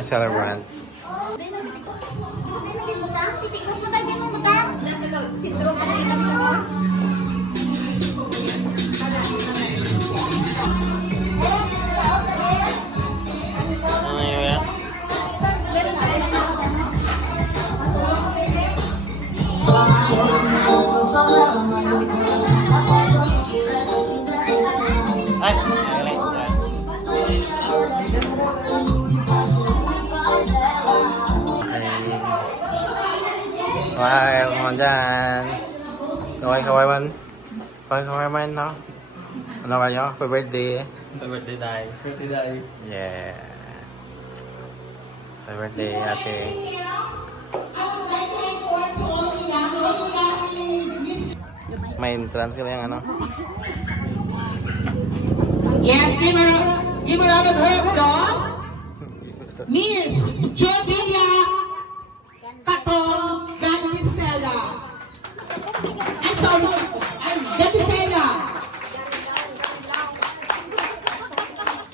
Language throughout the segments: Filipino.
Celebrant. Smile mo dyan. Kaway-kaway man. Kaway-kaway man, no? Ano kayo? Happy birthday. Happy birthday, Day. Birthday, Day. Yeah. Happy birthday, ate. May entrance ka lang, ano? Yes, give a round of applause. Miss Jovia Katong Gatisela. I'm sorry, Gatisela.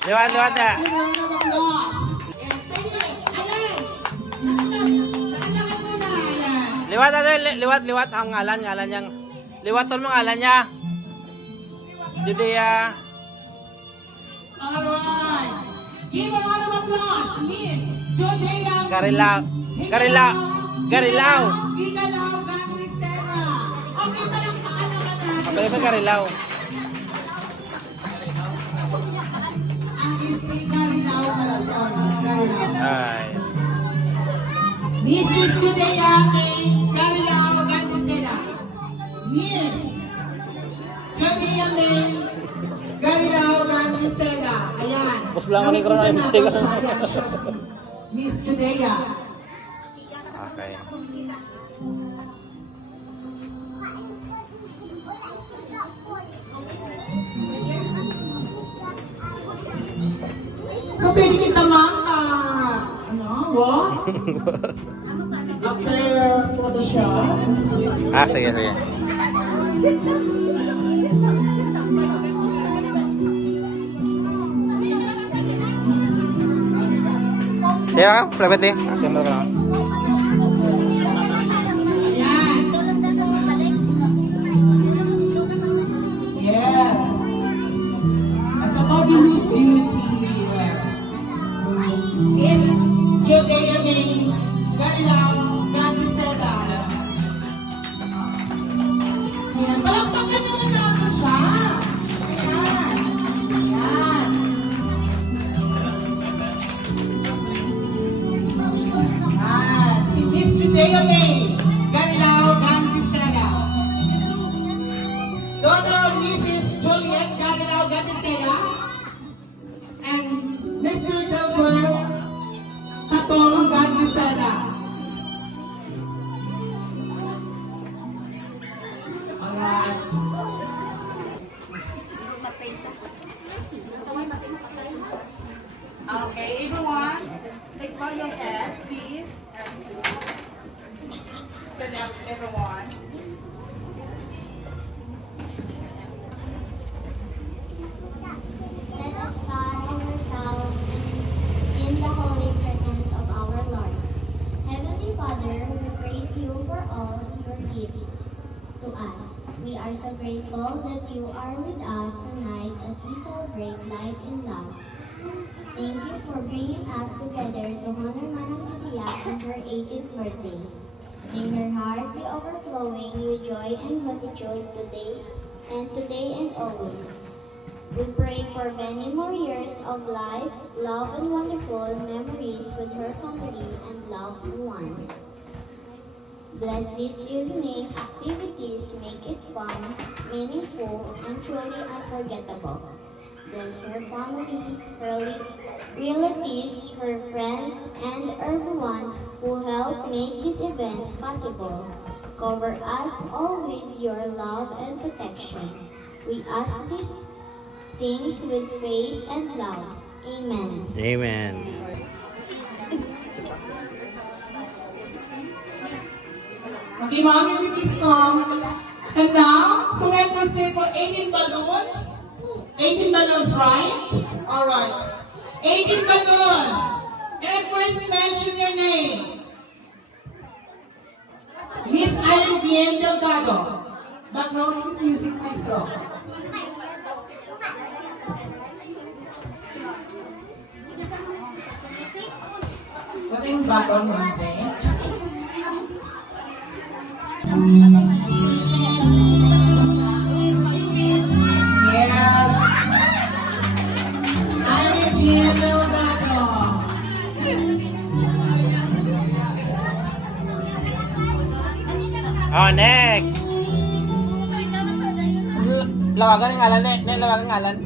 Liwat na. Give a round of applause. Yes, thank you. Ayan. Liwat na, liwat ang ngalan niyang. Liwaton mo ngalan niya. Judea. Alright. Give a round of applause. Miss Jovia Garilao. Igalaw Gatisela. Okay, palakpakan naman natin. Pagkakas sa Garilao. Ang Garilao pala siya. Garilao. Ay. Mrs. Judea Garilao Gatisela. Miss Judea Garilao Gatisela. Ayan. Bus lang ako ni Corona, Miss Judea. Miss Judea. Okay. So, pwede kita what? After photo shot. Sige. Siya, private eh. Camera ka lang. Ayan. Yes. At the Obvious Beauty. Yes. Miss Judea Garilao Gatisela. Ayan. Palakpakan mo na natin siya. Ayan. Ayan. Si Miss Judea Garilao Gatisela. Daughter of Mrs. Juliet Garilao Gatisela. And Mr. Delbert Katong Gatisela. Alright. Okay, everyone, take out your head, please. Stand up, everyone. Let us bow ourselves in the holy presence of our Lord. Heavenly Father, we praise you for all your gifts to us. We are so grateful that you are with us tonight as we celebrate life in love. Thank you for bringing us together to honor Manang Judea on her 18th birthday. May her heart be overflowing with joy and gratitude today and always. We pray for many more years of life, love, and wonderful memories with her family and loved ones. Bless these evening activities, make it fun, meaningful, and truly unforgettable. Bless her family, her relatives, her friends, and everyone who helped make this event possible. Cover us all with your love and protection. We ask these things with faith and love. Amen. Amen. Okay, Mommy, will you please come? And now, so we proceed for 18 balloons. 18 balloons, right? Alright. 18 balloons. Can I first mention your name? Miss Alvin Delgado. Background is music maestro. What is background music? Yes. Alvin Delgado. Oh, next. Lawagan ng ngalan, lawagan ng ngalan.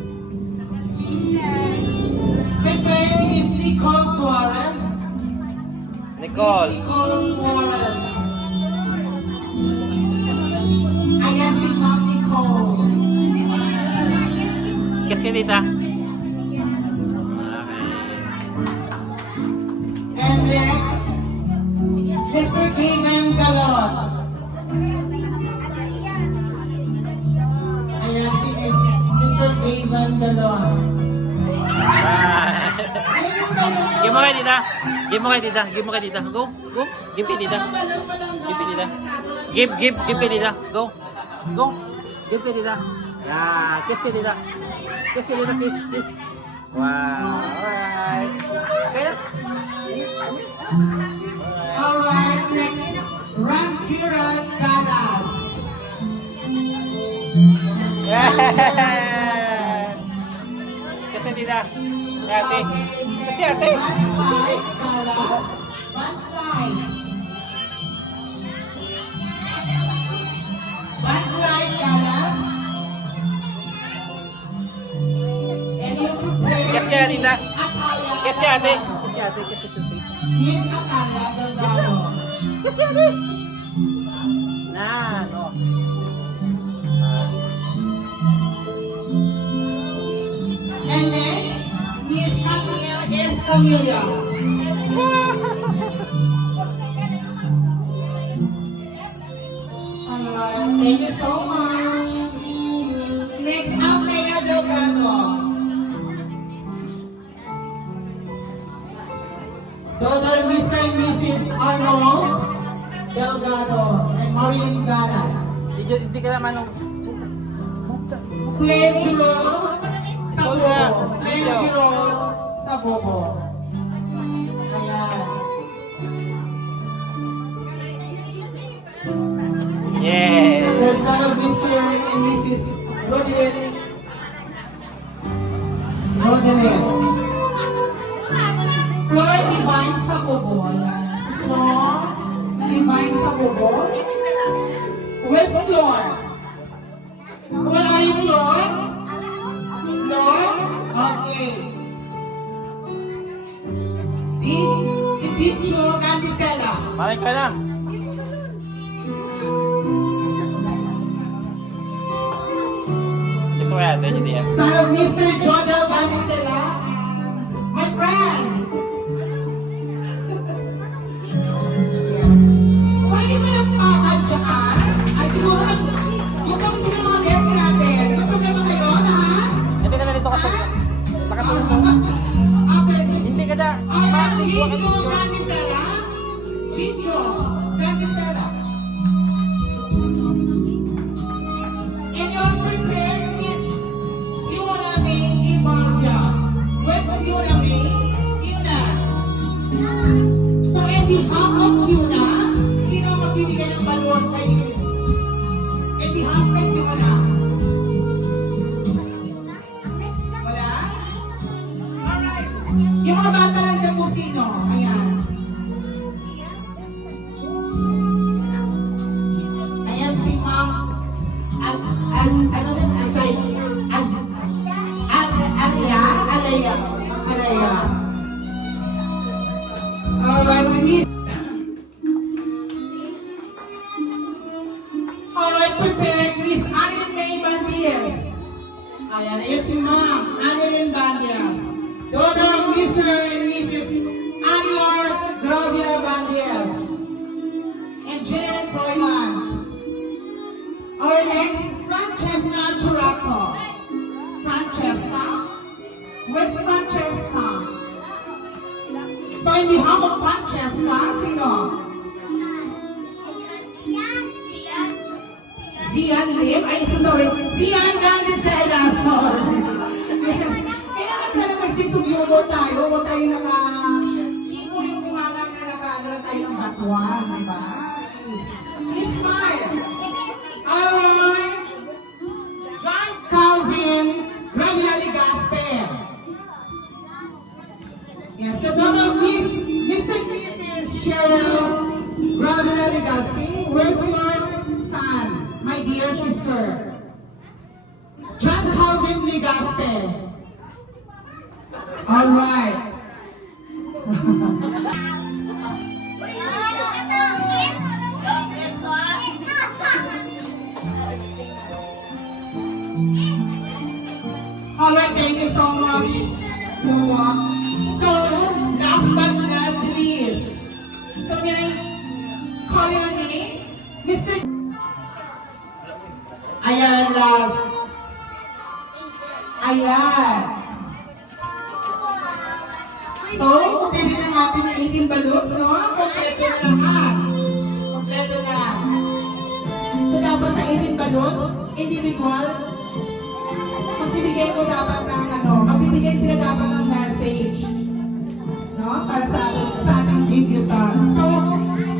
Pepe is Nicole Suarez. Nicole. Nicole Suarez. Ayan si Ma'am Nicole. Kiss ka dita. And next, Mr. Gavin Galon. Ayan si Mr. Gavin Galon. Ayun yung balon. Give mo kay tita. Give mo kay tita. Give mo kay tita. Go. Go. Give kay tita. Give kay tita. Give kay tita. Go. Go. Give kay tita. Yeah. Kiss kay tita. Kiss kay tita. Kiss. Wow. Alright. Okay na. Alright, next, Rankiran Galas. Kiss kay tita. Ate. Kasi ate. Bantlay Galas. Bantlay. Bantlay Galas. And you prepare Kiss kay tita. Ataya Kiss kay ate. Delgado. Kiss kay ate. Kiss kay surprise. Miss Ataya Delgado. Kiss kay ate. Nan. Oh. And then, Miss Camila Escamilla. Thank you so much. Next, Almega Delgado. Total Mr. and Mrs. Arnold Delgado and Maureen Galas. Hindi ka naman nung... Flame Juro sa Sonia. Bobo. Flame Juro sa Bobo. Ayan. Yeah. The son of Mr. and Mrs. Rodelin. Floor Divine sa Bobo. Ayan. Floor Divine sa Bobo. Where's Floor? Where are you, Floor? Floor? Okay. Si Dicho Candicela. Malay ka na. Gusto ko yan, hindi yan. Son of Mr. Jodel Candicela. My friend. Pwede mo lang pakad dyan? Ay, siguro yung kami sila mga guest natin. May problema kayo, ha? Hindi ka na dito kasi. Nakatulog mo. Okay. Hindi ka na. Alright, Makuha ka Chicho sa Candicela. Chicho Candicela. And you're prepared with Fiona May Ibarria. Where's Fiona May? Fiona. So, in behalf of Fiona, sino ang magbibigay ng balon kay in behalf kay Fiona? Wala? Alright. Yung mga bata nandiyan po sino? Ayan. Ayan si Ma'am Alaya. Alright, we need. Alright, prepared, Miss Annalyn May Bandias. Ayan, ayan si Ma'am Annalyn Bandias. Donor, Mr. and Mrs. Aguilar Gravia Bandias. And General Proyland. Our next, Francesca Turato. Francesca? Where's Francesca? So behalf of Francesca, sino? Zian Lim? Ay, sorry. Zian Dandisela, sorry. Kailangan pala magsisugyulo tayo. Huwag tayo naka-kimo yung bungangan na naka-ano na tayo ng batuan, di ba? Please smile. Alright. John Calvin Regularly Gasper. Yes, the daughter of Mr. and Mrs. Cheryl Regularly Gasper. Where's your son, my dear sister? John Calvin Ligaspe. Alright. Alright, thank you so much. So, last but not least. So, may I call your name? Mr. Ayan, love. Ayan. So, pwede na natin yung 18 balloons, no? Kompleto na lahat. Kompleto na. So, dapat sa 18 balloons, individual, magbibigay ko dapat ng magbibigay sila dapat ng message. No? Para sa ating video ka. So,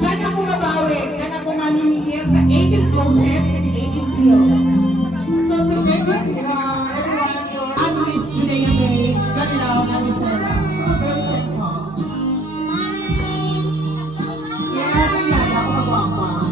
dyan ako mabawi. Dyan ako maninigil sa 18 closest and 18 kills. So, remember, everyone, your Miss Julia May, Galilaw, and Miss Sarah. So, very simple. Yeah, ganyan. Ako magwapa.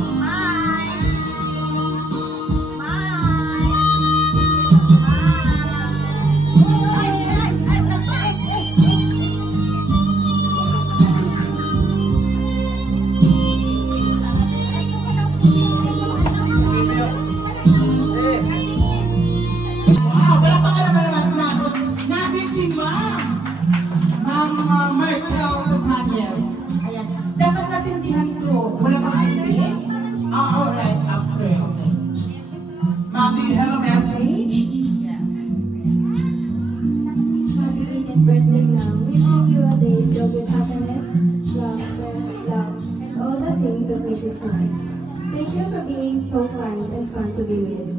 Wow, wala pa ka naman natin si Ma'am Martel Daniel. Ayan. Dapat nasindihan to. Wala pang sindi? Alright, after. Okay. Ma'am, do you have a message? Yes. Happy 18th birthday, ma'am. Wishing you a day filled with happiness, laughter, love, and all the things that make you smile. Thank you for being so kind and fun to be with.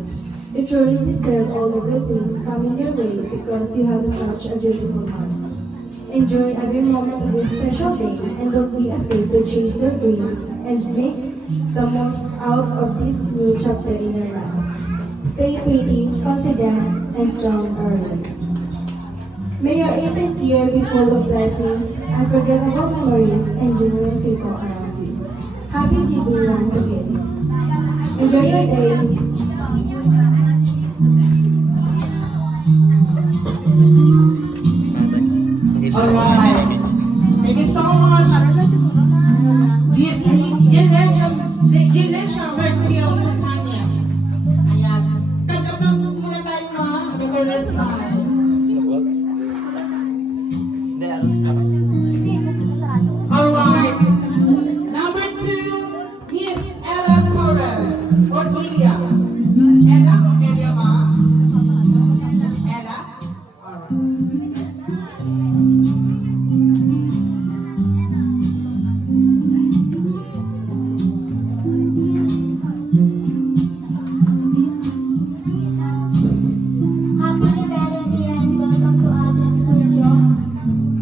You truly deserve all the good things coming your way because you have such a beautiful heart. Enjoy every moment of your special day and don't be afraid to chase your dreams and make the most out of this new chapter in your life. Stay pretty, confident, and strong always. May your 18th year be full of blessings, unforgettable memories, and genuine people around you. Happy debut once again. Enjoy your day. Alright. Thank you so much. Gilisha Martel Daniel. Ayan. Tagapang muna tayo na. Nag-reverse tayo. Hindi, alas ka ba? Alright. Number 2 is Ella Torres or Elia. Ella o Elia ma? Ella? Alright. Happy Valentine and welcome to Advent Video.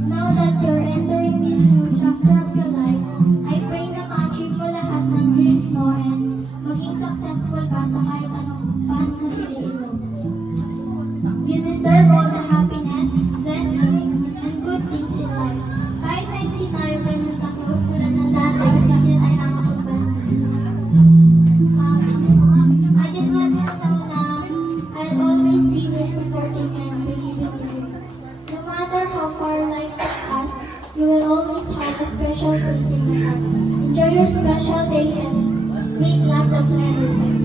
Now that you're entering this new chapter of your life, I pray na ma-achieve mo lahat ng dreams mo and maging successful ka sa kahit anong path na piliin mo. You deserve all the happiness, blessings, and good things in life. Kahit na hindi tayo kayo nagka-close tulad ng dati kasi hindi tayo nakakapagpa. I just want you to know na I'll always be here supporting and believing in you. No matter how far life takes us, you will always have a special place in my heart. Enjoy your special day and make lots of memories.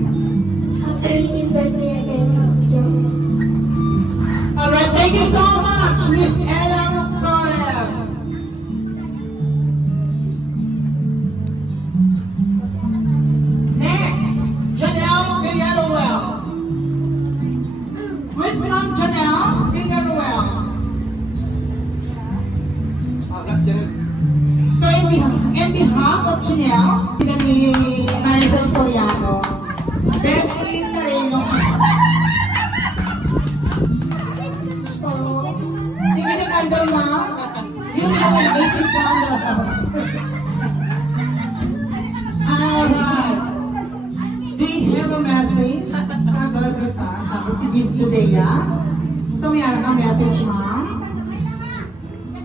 Happy 18th birthday again, Joe. Alright, thank you so much, Miss Ella Torres. Next, Janelle Villaruel. Where's Ma'am Janelle Villaruel? Janelle. of Janelle, sila ni Maricel Soriano, Betsy Sareno. So, sige ni Candle na, yun lang ang 18 candles. Alright. They have a message. Candle kita, tapos si Miss Tudea. So, may ang message, ma'am.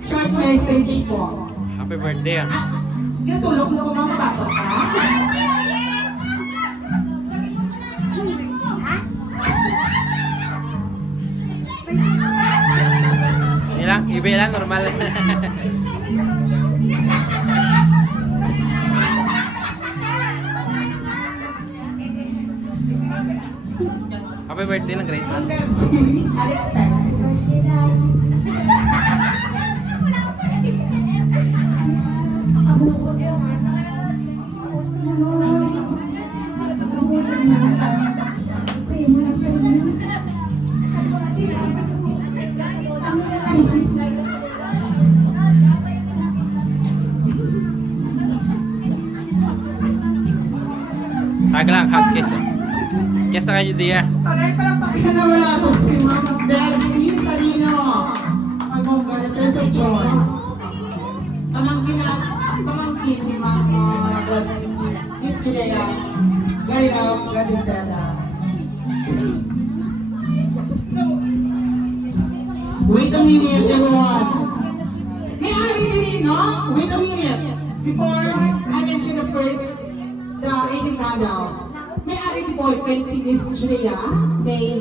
Short message po. Happy birthday ah. Tinutulog mo kung mapapasok ka? Ini lang, ibe lang, normal. Happy birthday lang, Grace. Ang Betsy, unexpected. Tag lang, hot kiss. Kiss na kayo, Dia. Taray, parang pakita na wala to si Ma'am Betsy Sarino. Congratulations of joy. Pamangkin ni Ma'am Betsy, Miss Julia, Galilao, Gadisela. Wait a minute, everyone. May ari din, no? Wait a minute. Before I mention the first, the 18 candles. May ari di boyfriend si Miss Julia, May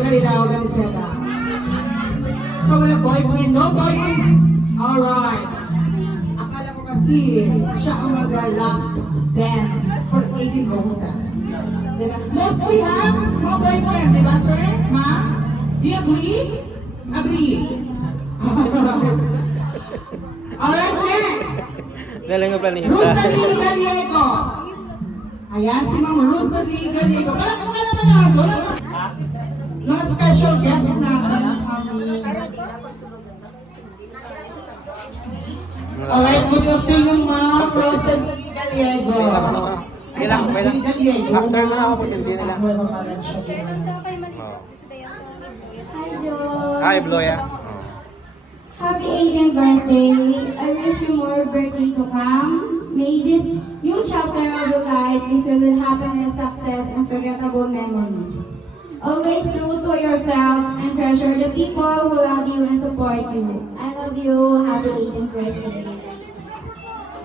Galilao, Gadisela. So wala boyfriend, no boyfriend. Alright. Akala ko kasi siya ang mag-last dance for 18 roses. Diba? Mostly have no boyfriend, diba sir? Ma'am? Do you agree? Agree. Alright, next. Dalang nga planihin. Rosalie Gallego. Ayan, si Ma'am Rosalie Gallego. Palakpakan naman natin. Mga special guest natin. Alright, good afternoon, Ma'am Rosalie Gallego. Sige lang, okay lang. Gallego. After mo na ako, pasildi nila. Hi, Joe. Hi, Bloya. Happy 18th birthday. I wish you more birthday to come. May this new chapter of your life be filled with happiness, success, and forgettable memories. Always true to yourself and treasure the people who love you and support you. I love you. Happy 18th birthday.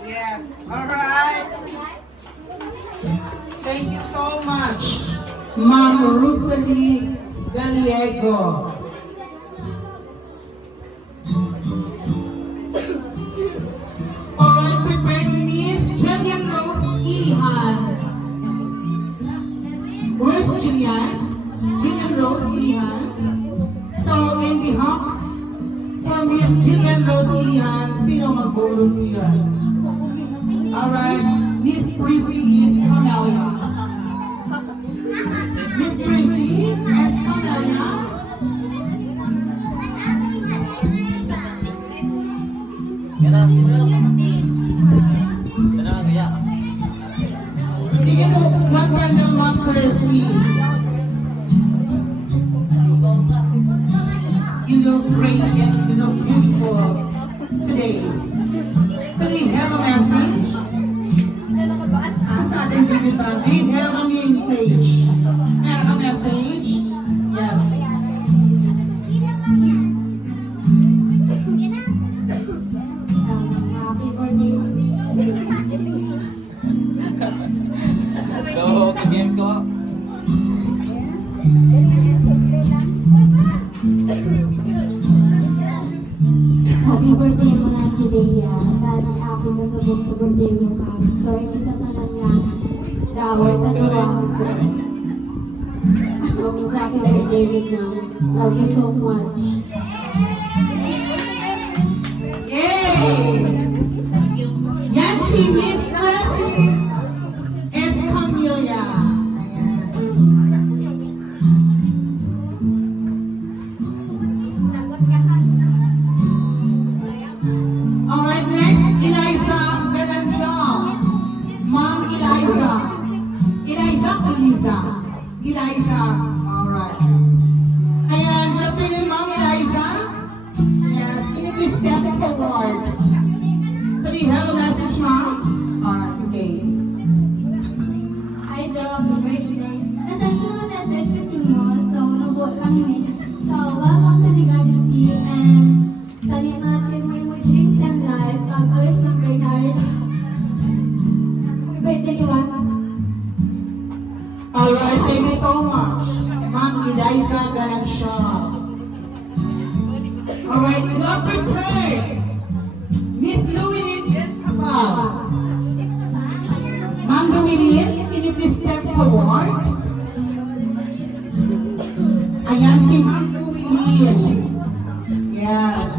Yes. Alright. Thank you so much, Ma'am Rosalie Gallego. Alright, prepare Miss Jillian Rose Ilihan. Where's Jillian? Jillian Rose Ilihan. So, in behalf for Miss Jillian Rose Ilihan, sino mag-volunteer? Alright, Miss Prissy is Camelia. Miss Prissy is Camelia. Sige to, one candle, one Prissy. You look great and you look beautiful today. So they have a message. Sa ating bibitan, they have a message. Have a message? Yes. Happy birthday. Go, games ko. Happy birthday mga Judea. Dahil happy ka sa birthday mo ka. Sorry sa tanan nga. Dawat at nuwang ko. Huwag mo sa akin birthday week na. Love you so much. Yay! Yan si Miss Prissy is Camelia. Alright, next, Eliza Belanchon. So, welcome to the Garden Tea and sa Imagine Me with Drinks and Life. Always from Bernard. Happy birthday, Iwan. Alright, thank you so much. Ma'am Eliza Gananshaw. Alright, we love prepared. Miss Louie Kabal. Ma'am Louie, can you please step forward? Ayan si Ma'am Louie. Yeah.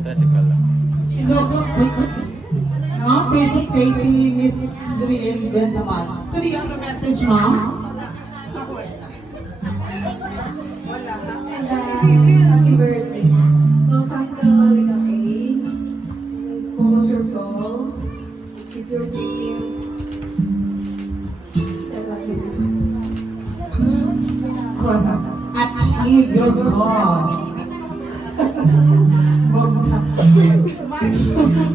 Tricycle lang. She looks pretty. No, pretty facing Miss Louie Kabal. So do you have a message, Ma'am? Happy birthday. Welcome to Legal Age. Focus your goal. Achieve your dreams. Achieve your goal.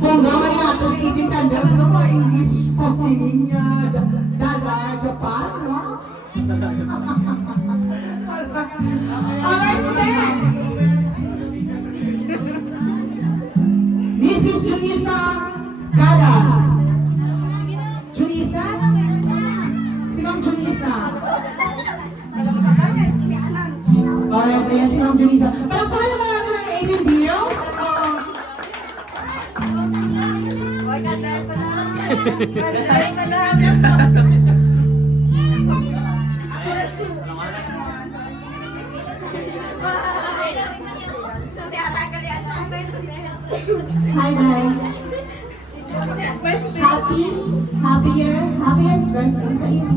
Kung naman yung ato ng eating candles, no mo, English speaking niya, Dada, Japan, no? Alright, next! Mrs. Junisa Galas. Junisa? Si Ma'am Junisa. Alright, ayan si Ma'am Junisa. Palakpakan naman natin ang Aiden Dio. Hi guys. Happiest birthday sa iyo.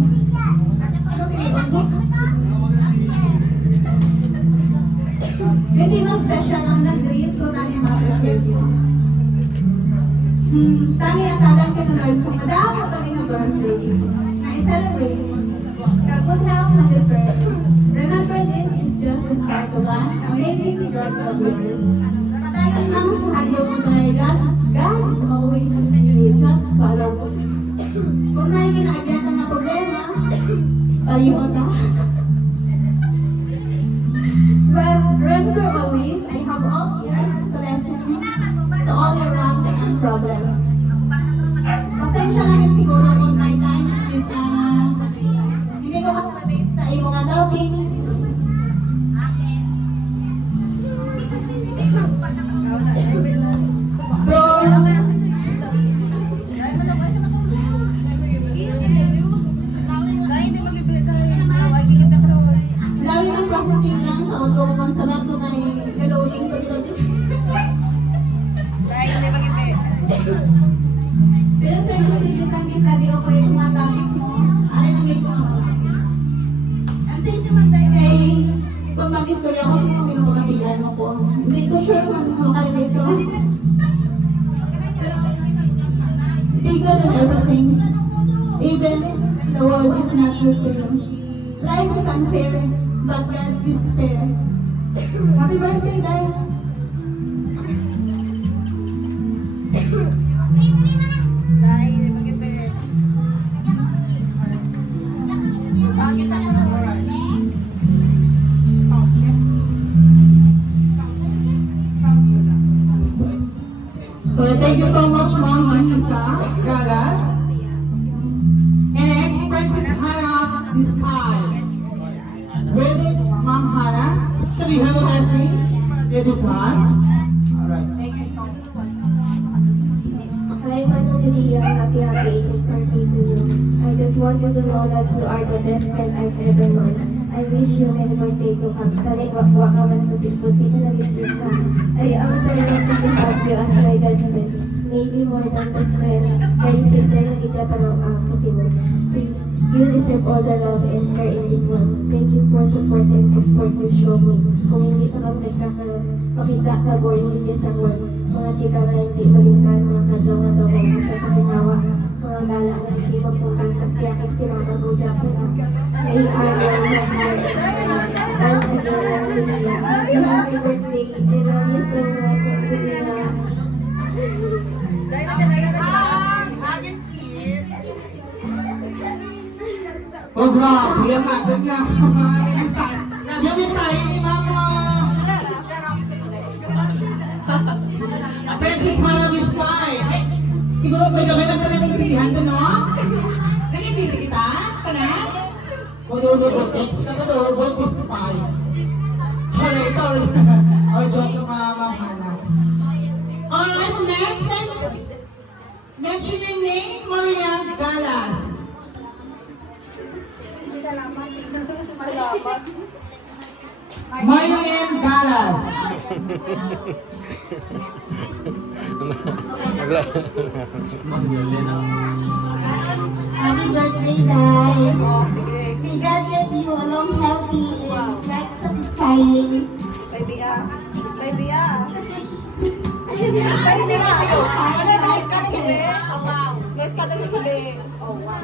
Hindi mo special ang nag-dream ko na i-appreciate you. Tani ang tagang kinunod sa madamo kami ng birthdays na i-celebrate. Good health, happy birthday. Remember this is just the start of an amazing journey of yours. Patayon lang sa handle mo sa God. God is always with you. Just follow. Kung may ginagyan ka na problema, palimot ka. But remember always, I have all ears to listen to all your wrongs and problems. Pasensya na rin siguro kung my times is hindi ko makasalit sa iyong mga doubting. Lagi ng practicing lang sa auto mo sa lahat ko na i-loading ko ito. Pero seriously, isang study ko po yung mga topics mo. Ano lang yung ang thank you man tayo kay kung mag-istorya ako sa sabi mo kapilan mo po. Hindi ko sure kung makarelate ko. Be good in everything. Even the world is not good to you. Life is unfair, but God is fair. Happy birthday, guys! Well, thank you so much, Ma'am Junisa Galas. And next, Princess Hannah Desai. With Ma'am Hannah. So we have a message. Debutante. Alright, thank you so much. Hi, Manu Julia. Happy 18th birthday to you. I just want you to know that you are the best friend I've ever known. I wish you many birthday to come. Kani wakwa ka man puti-puti na nabisip ka. I am so lucky to have you as my best friend. Maybe more than best friend. Kaya sister na kita tanong ako si mo. You deserve all the love and care in this world. Thank you for support and support you show me. Kung hindi ka kami nagkakaroon, makita ka boring hindi sa world. Mga chika na hindi malimtan, mga kadlaw-kadlaw sa kakinawa. Mga gala na hindi magpuntang kasyakin si Mama Boja ko na. May araw na heart. Ang siguro ng Lilia. Happy birthday. I love you so much, Lilia. Oh, grabe. Yan natin nga. Yan ni Mama. Princess Manamis Five. Siguro may gamit ang nag-intindihan to, no? Nag-intindi kita? Tanan? Voltage na voltage 5. Alright, sorry. Oh, joke ng Ma'am Hana. Alright, next. Mention your name, Marian Galas. Marian Galas. Happy birthday, Dad. May God give you a long, healthy, and life satisfying. Baby ah. Baby ah. Baby ah. Ano ba? Kada gabi? Oh wow. Guys, kada gabi. Oh wow.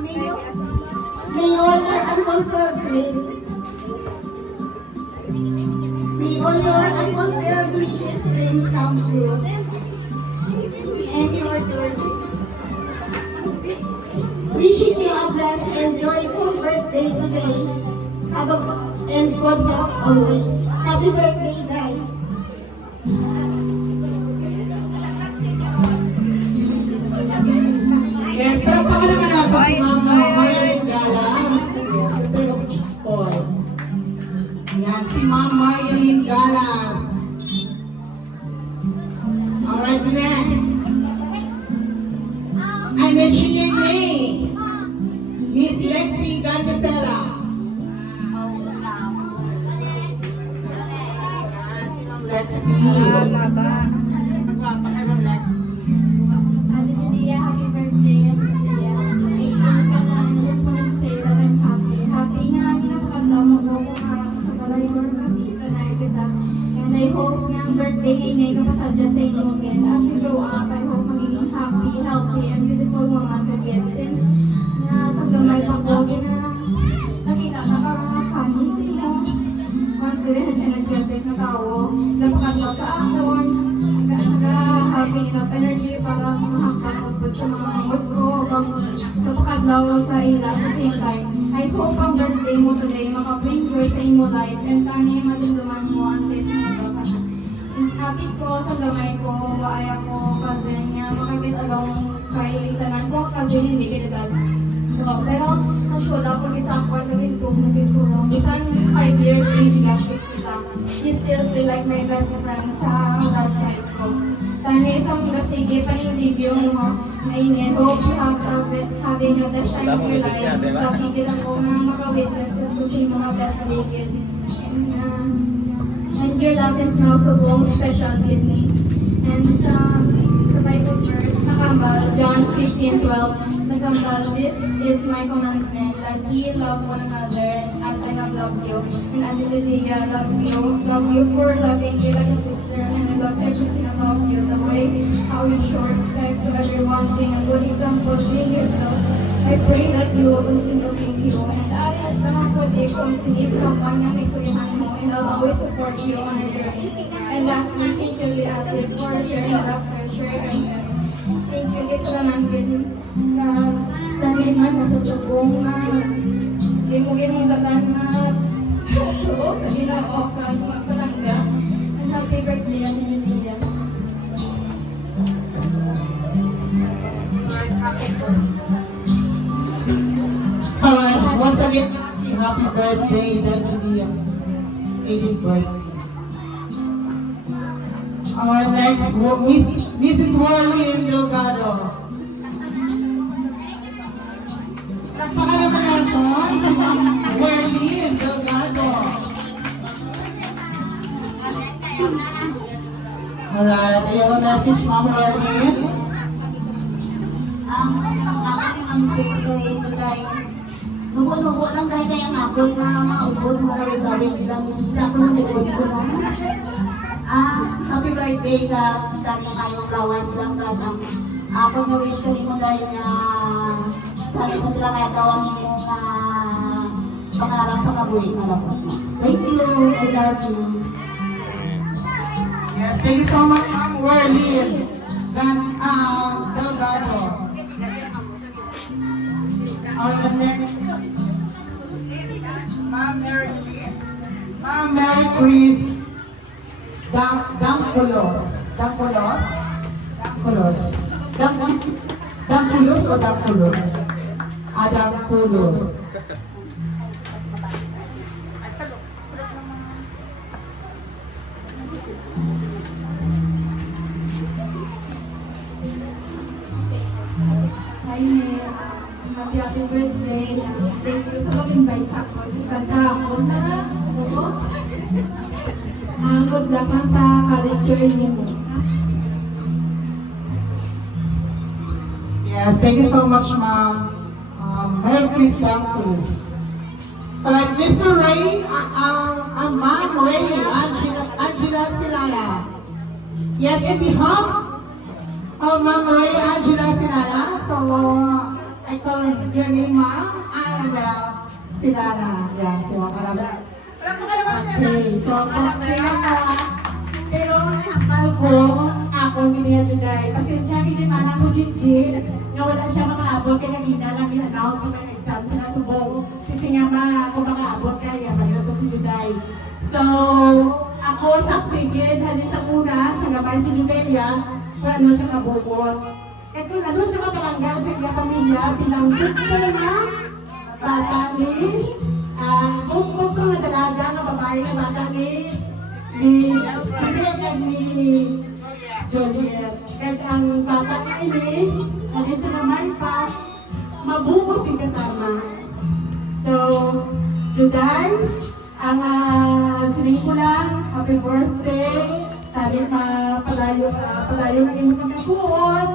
May all your unfulfilled dreams. May all your unfulfilled wishes, dreams come true. And your journey. Wishing you a blessed and joyful birthday today. Have a and good health always. Happy birthday, guys. Yes, pero pakalaman natin si Mama Marian Galas. Yes, ito yung chupol. Yan, si Mama Marian Galas. Alright, next. I mention your name. Miss Lexi Gandasela. Lexi. Happy birthday, Lydia. I just want to say that I'm happy. Happy na nakakagdaw mo ko kung sa balay or makita na kita. And I hope na ang birthday ngayon ay kapasadya sa inyo again. As you grow up, I hope magiging happy, healthy, and beautiful woman ka again. Since sa gamay pa ko, nakita na kakakani sa inyo. Confident, energetic na tao. Napakagdaw sa akin. Having enough energy para makapagpapag sa mga mood ko habang napakadlaw sa ila at the same time. I hope ang birthday mo today makabring joy sa imo life and tani matinduman mo ang place mo ka. Happy ko sa gamay ko, waay ako kasi niya makakit along kay tanan ko kasi hindi kita pero ang sure ako isa ako nag-improve, nag-improve. Bisan 5 years age gap kita. You still feel like my best friend sa that side ko. Tani isang masige pa yung review mo na ingin. Hope you have having your best time of your life. Nakikit ako na maka-witness ko sa mga best ligid. And your love and smell so warm, special kidney. And sa Bible verse, nakambal, John 15:12, nakambal, this is my commandment, that ye love one another as I have loved you. And Lydia, love you for loving you like a sister, and I love everything about you, the way how you show respect to everyone, being a good example, being yourself. I pray that you will continue to thank you, and I naman po di kung need someone na may sulihan mo, and I'll always support you on your journey. And lastly, thank you, Beatrice, for sharing laughter, sharing us. Thank you, guys, sa naman dahil man nasa subong na di mo ginungdatan na so, sa ginoo ka, magtalangga. And happy birthday, Lydia. Alright, once again, happy birthday, Benjamin. 18th birthday. Our next, Mrs. Warlene Delgado. Pakalaman natin, Warlene Delgado. Alright, ayaw na si Mama Warlene. Ang aking message ko ito dahil nubo-nubo lang dahil kaya nga ako na maubod, marawin-rawin nila. Sila ko ng tikod ko na. Happy birthday sa dahil kayong lawas lang dahil ako na-wish ko rin mo dahil na dahil sa nila kaya gawang yung pangarang sa kabuhi malapot mo. Thank you, I love you. Yes, thank you so much, Ma'am Warlene Delgado. Our next, Ma'am Mary Louise. Chris Dangkulos. Dangkulos? Dangkulos. Dangkulos o Dangkulos? Dangkulos. Hi, Ned. Happy birthday. Thank you sa pag-invite sa ako. Isang kahapon na ha. Oo. Good luck lang sa college journey mo. Yes, thank you so much, Ma'am. Merry Christmas Cruz. Alright, Mr. Ray, Ma'am Ray, Angela Silaya. Yes, in behalf of Ma'am Ray, Angela Silaya, so I call your name, Ma'am, Annabelle Silaya. Yes, so Annabelle. Okay, so sila ka, pero nakakal ko, ako ganyan today. Pasensya, hindi man ako Jinjin, nga wala siya makaabot, kaya nagina lang i-announce sa mga exam sa nasubong. Kasi nga ako makaabot kaya, malila ko si Juday. So, ako saksigid, hadin sa una, sa gabay si Judelia, kung ano siya kabukot. Kaya kung ano siya kabarangga sa iya pamilya, bilang sukul na, bata ni, bukbuk ko na dalaga na babae na bata ni Juliet. Kaya ang bata na ini, hadin sa namay pa, mabukot din katama. So, Juday, ang sining ko lang, happy birthday, tayo padayo na imong pagkakuot,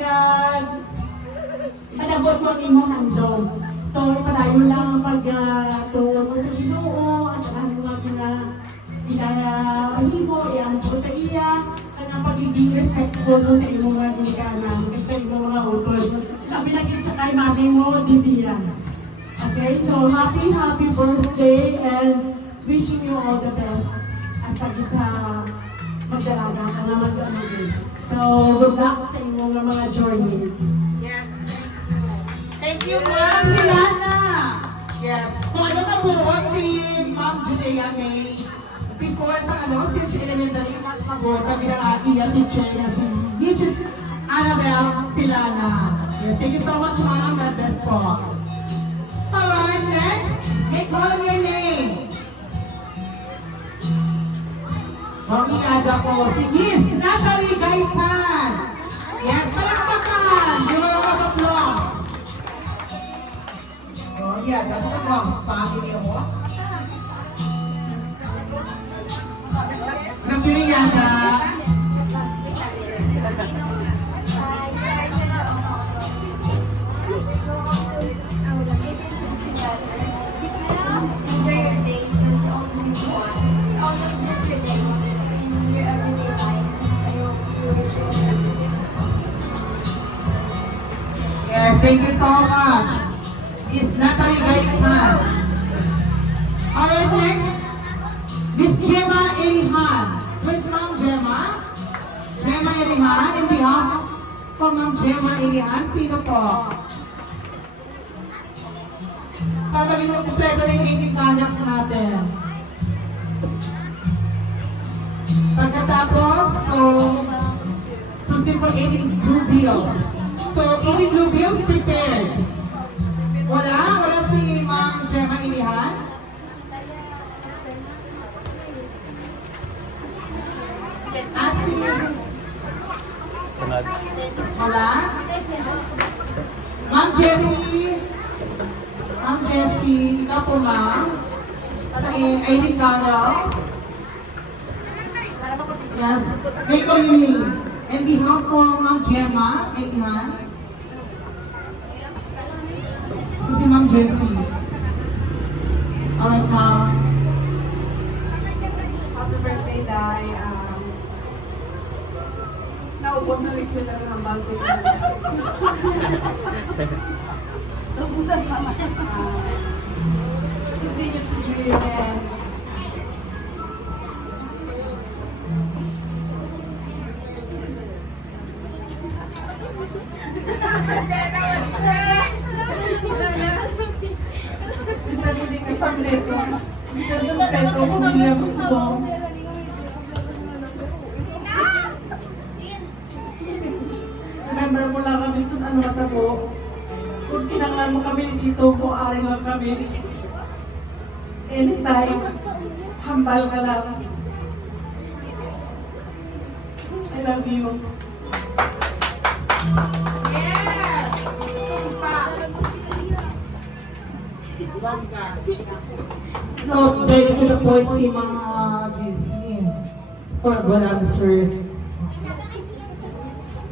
kaya panabot mo ang imong handong. So, padayo lang ang pagtuon mo sa Ginoo, at saka mga pinahimo, iyan po sa iya, ang pagiging respectful mo sa imong mga ginikanan, sa imong mga utol. Labi na sa kay mami mo, Dibian. Okay, so happy birthday and wishing you all the best as pagit sa magdalaga ka na mag-ano din. So, good luck sa inyong mga journey. Yes. Thank you, Ma'am Silana. Yes. Kung ano ka buot si Ma'am Judea May, before sa since elementary, mas mag-buot pag pinang-aki at teacher niya si Mrs. Annabelle Silana. Yes, thank you so much, Ma'am. God bless po. Alright, next, may call your name. Mag-iada ko si Miss Natalie Gaitan. Yes, palakpakan. Yung mga kapaplos. Oh, yeah, dapat ako ang pangili mo. Nagpiriyada. Enjoy your day because all of you once. All of just your day in your everyday life. I hope you enjoy everything. Yes, thank you so much. Miss Natalie Gaitan. Alright, next, Miss Gemma Elihan. Where's Ma'am Gemma? Gemma Elihan, in behalf of Ma'am Gemma Elihan, sino po? Pagiging magkumpleto ng 18 conducts natin. Pagkatapos, so, proceed for 18 blue bills. So, 18 blue bills prepared. Wala si Ma'am Gemma Ilihan. Si Sunod. wala. Ma'am Jessie, ikaw po ma'am. Sa 18 conducts. Yes, may community. And behalf of Ma'am Gemma Ilihan. Si Ma'am Jessie. Alright, Ma'am. Happy birthday, Day. Naubos na rin sila ng basi. Naubusan mama. Continue to dream. Bisa hindi ka pamleto. Bisa respeto kung hindi na gusto mo. Remember mo lang kami sa ano matabo. Kung kinangan mo kami dito, ari lang kami. Anytime, hambal ka lang. I love you. So, very to the point si mga GC. For good answer.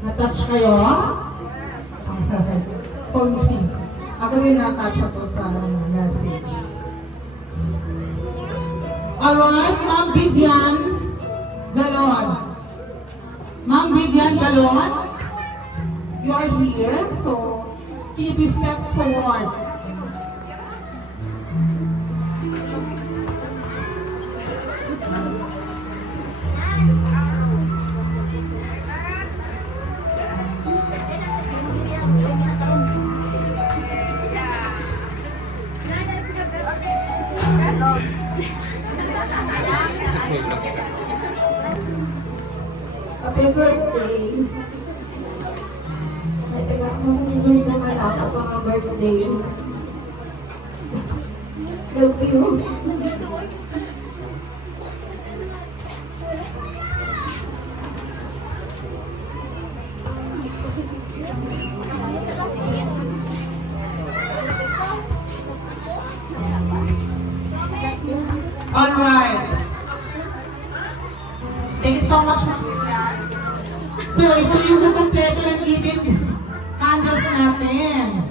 Na-touch kayo? Alright. For me, ako din na-touch ako sa message. Alright, Ma'am Vivian Galon. Ma'am Vivian Galon, you are here, so can you please step forward? Happy birthday. Ay, taga mo hindi sa malapit mga birthday. Love you. Alright. Thank you so much. So, ito yung kumpleto ng Eden candles natin.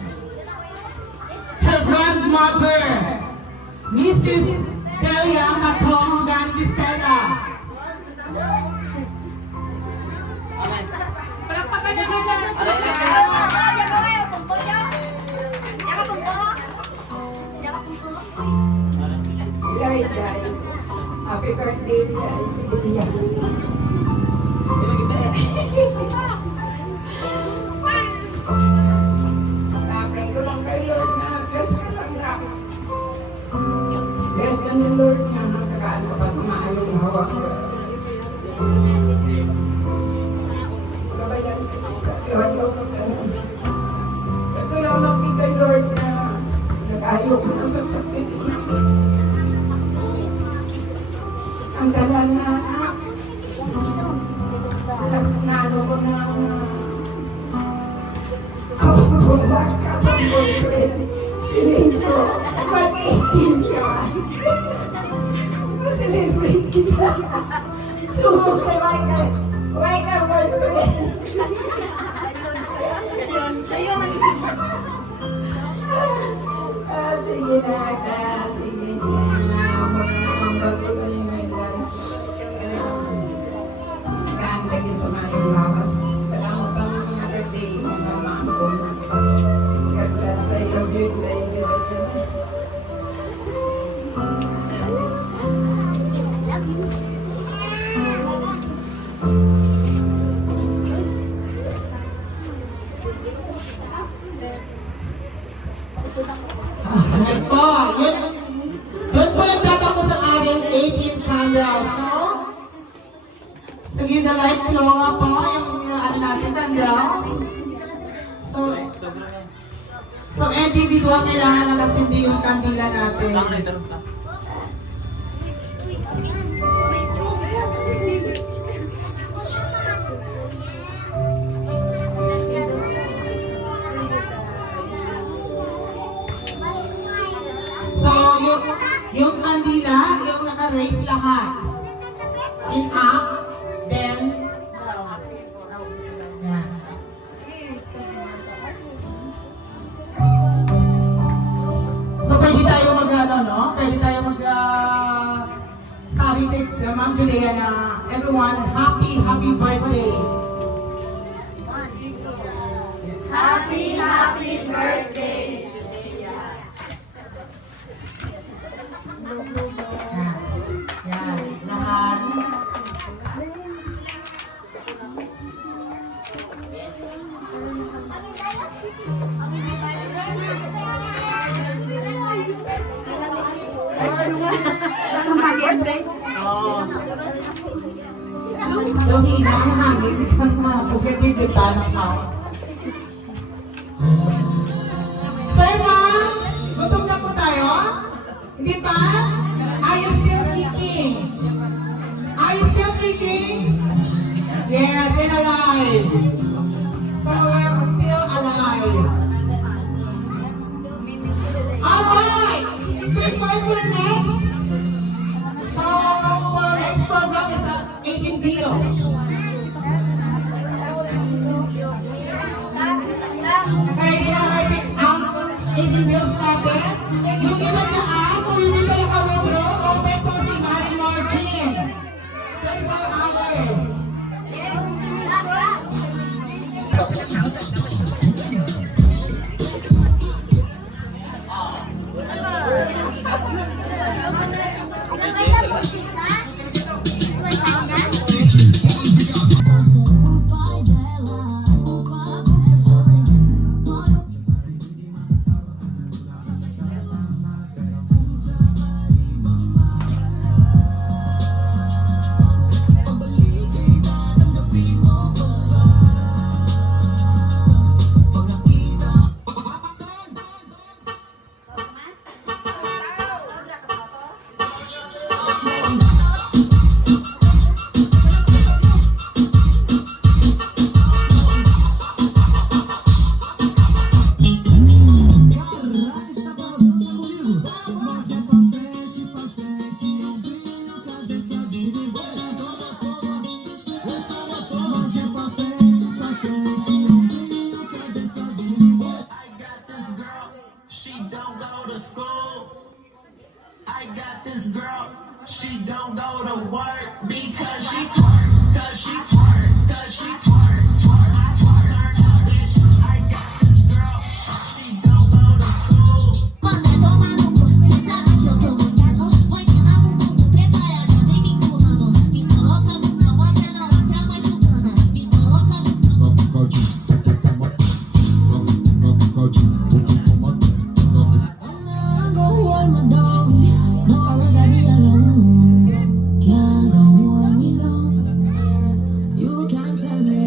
Her grandmother, Mrs. Delia Matong Gandisela. Larry died. Happy birthday, Julia. Pray ko lang kay Lord na bless ka lang na. Bless ka ni Lord na nagkakaan ka pa sa maayong hawas ka. Gabayan ka sa Lord ko ka. At salamat kay Lord na nag-ayaw ko na sa sakit. Ang talan na nalo ko na kapagulat ka sa boyfriend. Siling ko, mag-18 ka. Celebrate kita. Sumukay, why ka boyfriend? Sige na, sige na. Ang bago ko ni my God. Nagkaandagin sa mga lawas. Salamat pa mga birthday, mga maangkol. God bless. I love you. Thank you. Yan po. Yun po nagtatapos ang ating 18 candles. So, give the light flow po yung ano natin candles. So, individual kailangan nakasindi yung kandila natin. So, yung kandila, yung naka-raise lahat. In up, then yan. So, pwede tayo no? Pwede tayo sabi kay Ma'am Julia na everyone, happy birthday. Happy birthday! Yan, lahat. birthday. Oo. Yung hina ang hangin. Bukit yung kita ng tao. Sir, ma'am, gutom na po tayo? Hindi pa? Are you still kicking? Are you still kicking? Yes, and alive. So we're still alive. Alright! Prepare for next. So, for next program is 18 bills. Kaya ginagawa ang 18 bills natin. Yung iba dyan, kung hindi pa nakawithdraw, open po si Mary Margin. 24 hours. She don't go to work because she twerk, cause she twerk, cause she twerk, twerk, twerk, turn up, bitch. I got this girl, she don't go to school. Quando eu tô maluco, cê sabe que eu tô gostando. Põe na bumbum, preparada, vem me empurrando. Me coloca no pão, até não entra machucando. Me coloca no pão. Vai ficar de boca pra matar. Vai ficar de boca pra matar. I go hold my dog, no I'd rather be alone. Can't go hold me down. You can't tell me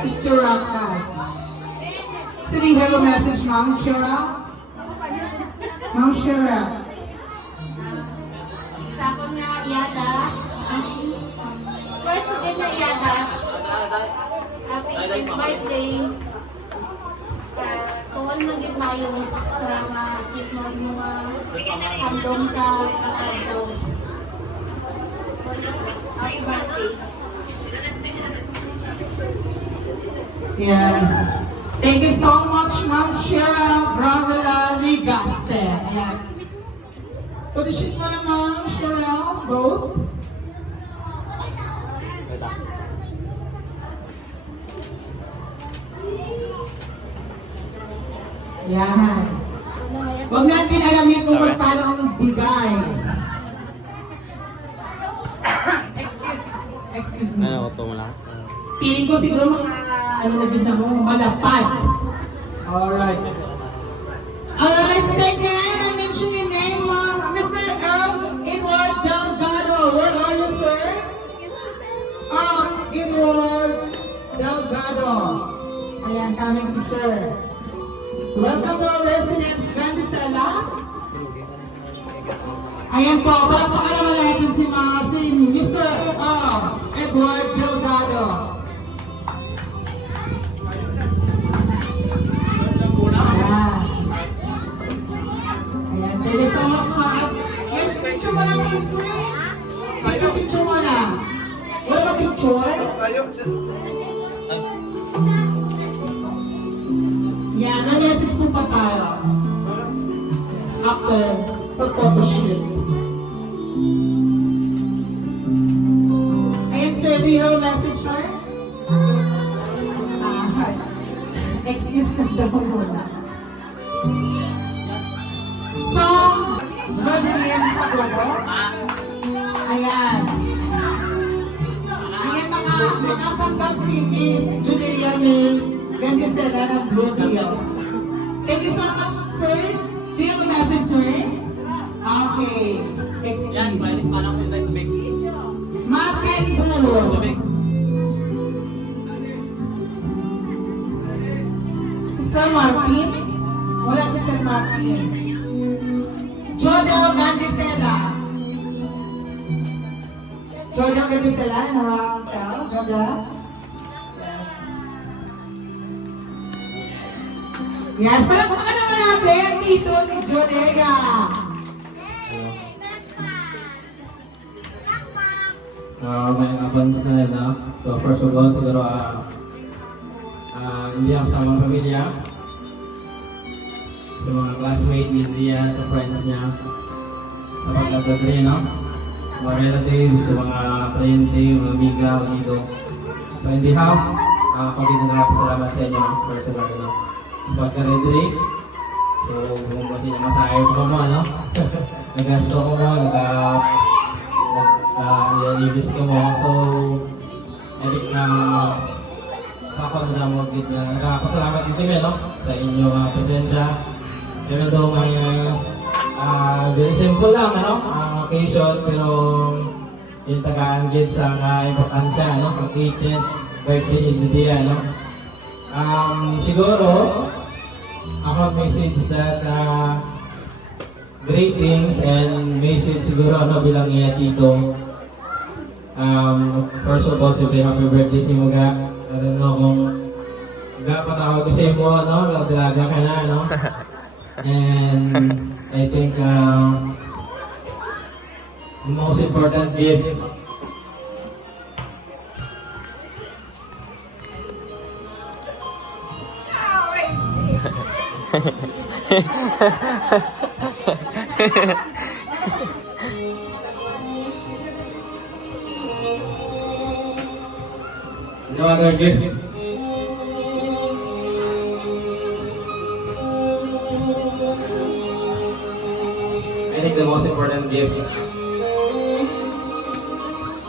Sister Rakas. Sending her a message, Mom Cheryl. Mom Cheryl. Sa ako nga iyada. First again na iyada. Happy 8th birthday. Tuwan magiging mayo para ma-achieve mo yung mga handong sa pagkakandong. Happy birthday. Yes. Thank you so much, Ma'am Cheryl Gravela Ligaste. Ayan. Audition mo na, Ma'am Cheryl, both. Yan. Huwag natin alamin kung paano ang bigay. Excuse me. Ano, ito mo lang. Feeling ko siguro mga ano na din mo, malapad. Alright. Alright, second, I mentioned your name, Mr. Earl Edward Delgado. Where are you, sir? Edward Delgado. Ayan, coming si sir. Welcome to our residence, Grandisela. Ayan po, palakpakan naman natin si Mr. Edward Delgado. Ayan, thank you so much, Ma'am. Yes, picture mo na, picture. Picture mo na. Wala ba picture? Yan, na-message po pa tayo. After photo shoot. Ayan, sir, do you have a message, sir? Hi. Excuse me, daw muna. So, Rodelian sa Gogo. Ayan. Ayan, mga pagkat si Miss Julia May Gandisela ng Blue Hills. Thank you so much, sir. Do you have a message, sir? Okay. Excuse Yan, me. pwede pa lang kung tayo tubig. Martin Bulos. Tubig. Sister Martin? Wala si Sister Martin. Jodel Gandisela. Jodel Gandisela, Uncle. Jodel. Yes, palakpakan naman natin dito ni Jodea. May advance na yun, no? So first of all, siguro, hindi ako sa mga pamilya, sa mga classmate ni Lia, sa friends niya, sa pagkakabri, no? Sa mga relatives, sa mga kliyente, mga amiga, dito. So in behalf, ako din nagpapasalamat sa inyo, first of all, no? Sa pagka-ready, so kung siya masaya ko mo, no? Nagasto ko mo, ibis ko mo. So, edit na sa ako na mag-git na nagpapasalamat din kami, no? Sa inyong presensya. Even though may very simple lang, ano? Occasion, pero yung tagaan-git sa importansya, no? Ang 18th birthday in the day, no? Siguro, ako message is that greetings and message siguro ano bilang iya tito. First of all, sige, happy birthday si Muga. I don't know kung patawag ko sa mo, no? Lagdalaga ka na, no? And I think the most important gift no other gift. I think the most important gift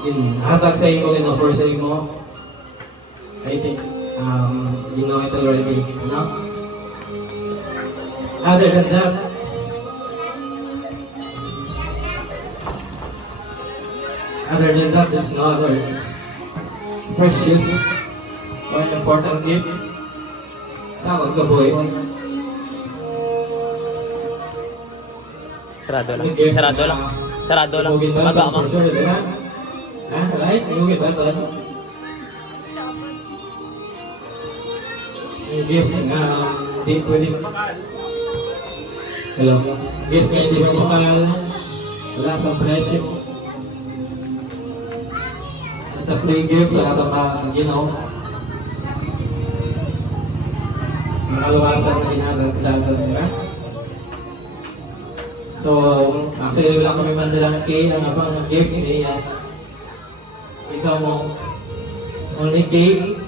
in hatag sa imo din offer sa imo. I think you know it already, you know? Other than that, there's no other precious One important gift. Sakot ka boy. Sarado lang. Sarado lang. Sarado lang. Imugin ba ito? Maga mo. For sure, di ba? Ha? Right? Imugin ba ito? Yung gift nga, hindi pwede. Hello? Gift nga, hindi ba bakal? Wala sa presyo. At sa free gift, sa katapang, you know, makaluwasan na inadagsagan, di ba? So, actually, wala kami man nilang cake. Ang abang gift, hindi yan. Ikaw mo, only cake.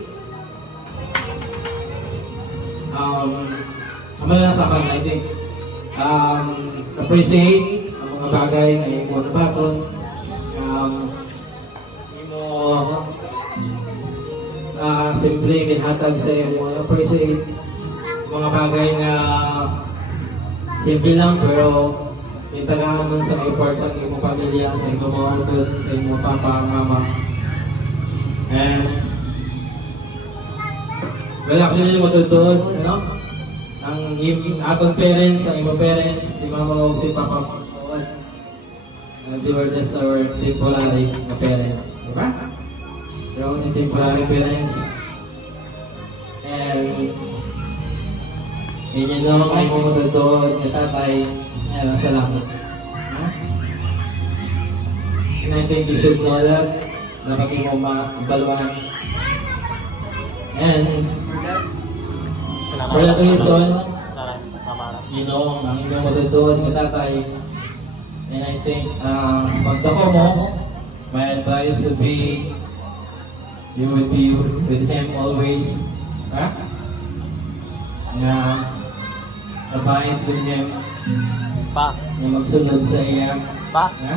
Ano lang sa akin, I think, appreciate ang mga bagay na yung mga nabaton. Hindi mo simple kinhatag sa iyo mo appreciate mga bagay na simple lang pero may tagahan nun sa effort sa iyong pamilya, sa iyong mga utod, sa iyong papa, mama. And well, actually, matutod, ano? Ang atong parents, ang iyong parents, si mama o si papa, they were just our temporary na parents, di ba? They're only temporary parents. And yun lang ay matutod, na tatay, ay salamat. And I think you should know that, dapat mo mabaluan. And for that reason, you know, ang inyong matutod ng tatay. And I think, sa pagdako mo, my advice would be, you would be with him always. Ha? Na, abide with him. Pa. Na magsunod sa iya. Pa. Ha?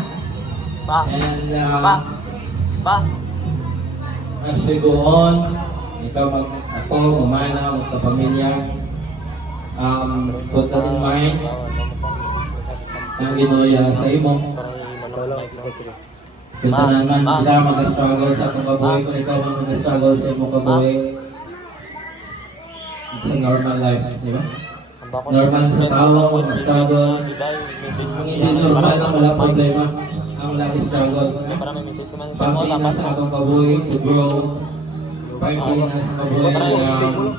Pa. And, Pa. Pa. as we go on, ikaw ako, mamana, magkapamilya, put that in mind, ang ginoya sa imo. Kung naman, hindi mag-struggle sa itong kabuhay, kung ikaw man mag-struggle sa imong kabuhay, it's a normal life, di ba? Normal sa tao, mag-struggle, hindi normal lang, wala problema, ang lagi struggle. Pag-ibig na sa atong kabuhay, to grow, pag-ibig na sa kabuhay,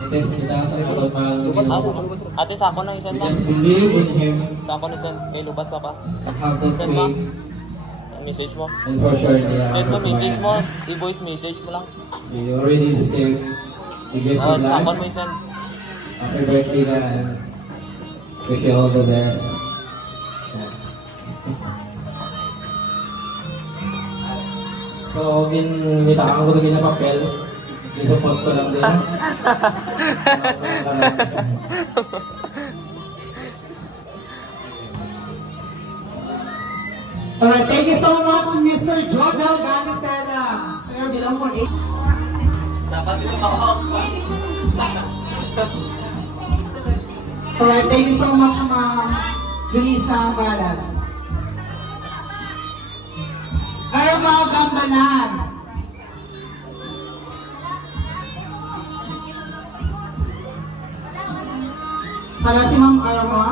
test nila sa atong mahal na Ginoo. Ate, sa ako nang isend We na. just believe in Him, Sa ako nang isend. Kay Lubat ka pa. and have that Send mo. faith, Message mo. and for sure, they are Send mo message mo. provided. I-voice message mo lang. You already deserve the gift Oh, of sa ako life. mo isend. Happy birthday ka and wish you all the best. Yeah. So, ginmitaan ko lagi na papel. I-support ko lang din. Ha? Alright, thank you so much, Mr. Jodel Gandasela. Sir, bilang mo 8. Alright, thank you so much, Ma'am Julissa Balas. Irma Gambalan. Para si Ma'am Irma.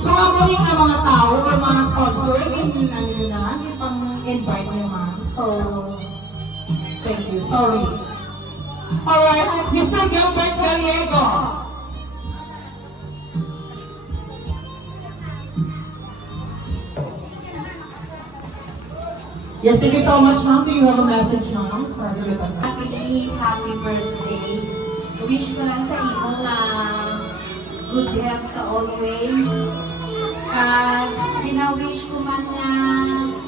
So, ako rin ang mga tao o mga sponsor, ipang-invite nyo man. So, thank you. Sorry. Alright, Mr. Gilbert Gallego. Yes, thank you so much, ma'am. Do you have a message, ma'am? Happy birthday. Wish ko lang sa imo na good health ka always. At pina-wish ko man na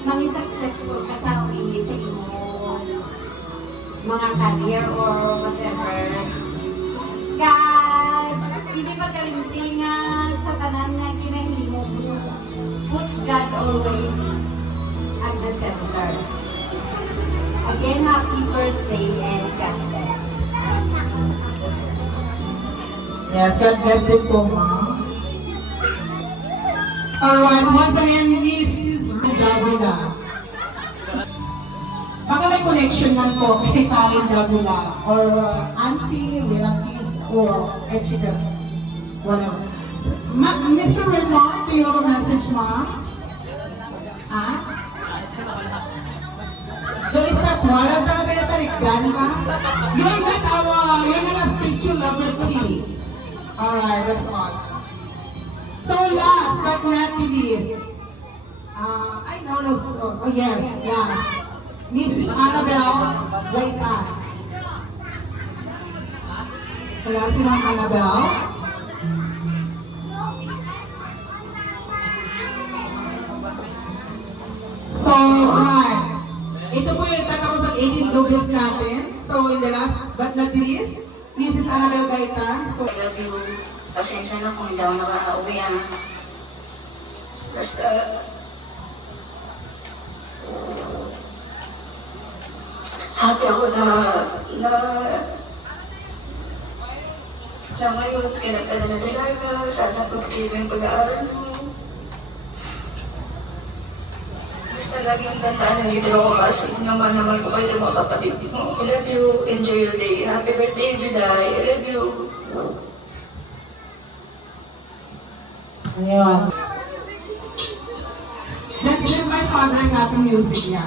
maging successful ka sa uli sa imo mga career or whatever. God, hindi pa kalimtinga sa tanan nga kinahimo mo. Put God always at the center. Again, happy birthday and God bless. Yes, God bless it po, ma'am. Alright, once again, Mrs. Rudavina. Baka connection lang po kay Karen Davila or auntie, relatives, or chicken. Whatever. Mr. Raymond, do you have a message, ma'am? Ah? There is that one of the grandma. You're not a statue celebrity. Alright, that's all. So last but not least, I know this, oh yes, Mrs. Annabelle Waitan. Wala si Ma'am Annabelle. So, right. Ito po yung tatapos ng 18 Bluebills natin. So, in the last but not least, Mrs. Annabelle Gaitan. So, I love you. Pasensya na kung hindi ako nakaka-uwi ha. Basta, happy ako na ngayon, kinagtala na talaga, sana pagkaiba yung pag-aaral mo. Basta lagi yung tandaan, nandito ako kasi naman ko kayo mga kapatid mo. I love you, enjoy your day. Happy birthday, Juday. I love you. ayun. That's just my father ng ating music niya.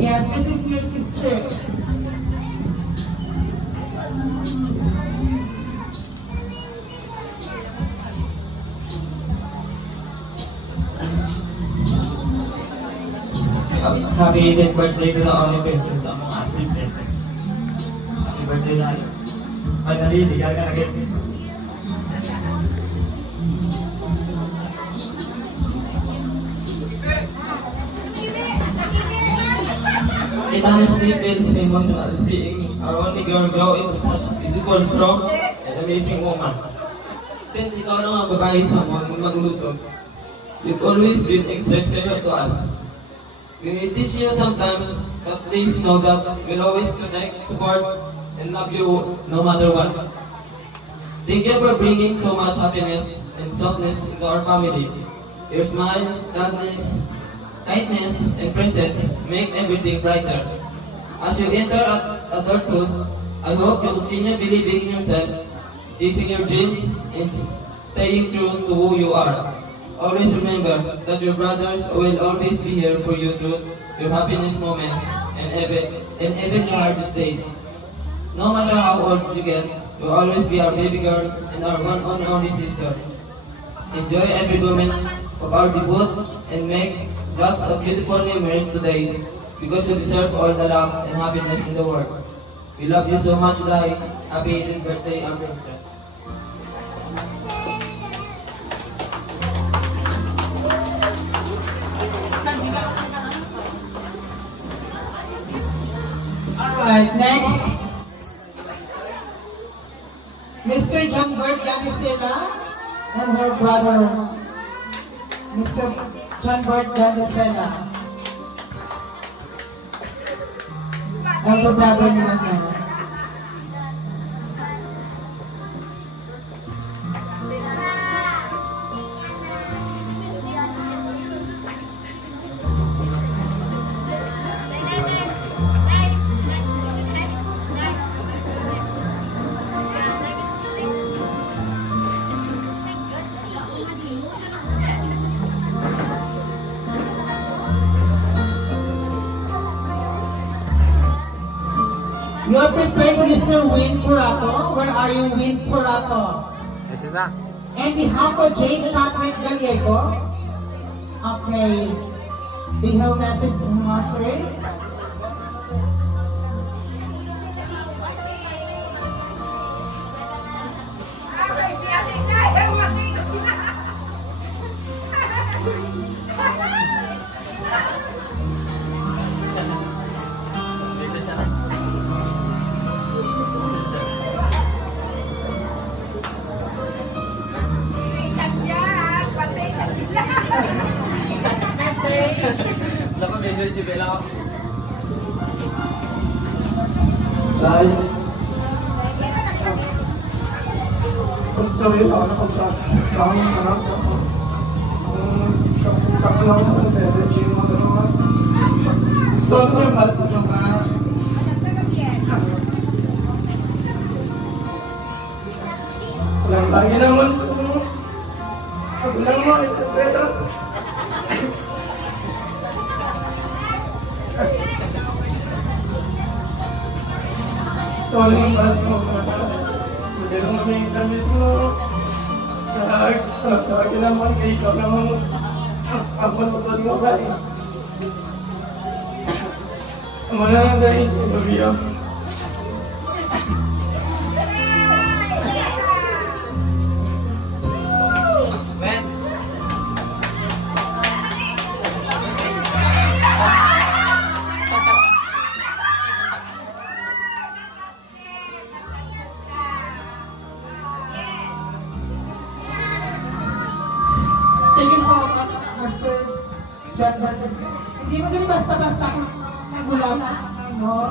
Yes, this is your sister. Happy 18th birthday to the only princess sa mga siblings. Happy birthday na. Finally, ligaw ka na agad. It honestly feels emotional seeing our only girl grow into such a beautiful, strong, and amazing woman. Since ikaw na ang babae sa magluluto, you've always been extra special to us. We may teach you sometimes, but please know that we'll always connect, support, and love you no matter what. Thank you for bringing so much happiness and softness into our family. Your smile, kindness, and presence make everything brighter. As you enter adulthood, I hope you continue believing in yourself, chasing your dreams, and staying true to who you are. Always remember that your brothers will always be here for you through your happiness moments and even your hardest days. No matter how old you get, you'll always be our baby girl and our one and only sister. Enjoy every moment of our debut and make lots of beautiful memories today because you deserve all the love and happiness in the world. We love you so much, Dai. Happy 18th birthday, our princess. Alright, next. Mr. John Bert Ganisela and her brother, Mr. John Bert Ganisela. Elder brother nila na. Mr. Win Turato. Where are you, Win Turato? Yes, na. And behalf of Jane Patrick Gallego. Okay. We have message to Master. Live. Sorry, nakapag-trust. Announce ako. Sakto lang ako ng message yung mga gano'n. Gusto ko yung para sa joke ka. Walang lagi naman sa pag lang mo, interpreter. Gusto ko lang yung para sa mga gano'n. Hindi lang kami interviews mo. Kaya naman kay ikaw naman ang pagpapag mo ba eh. Amo na nga dahil, Maria. Thank you so much, Mr. John Martin. Hindi mo ganun basta-basta nagulap. Ano?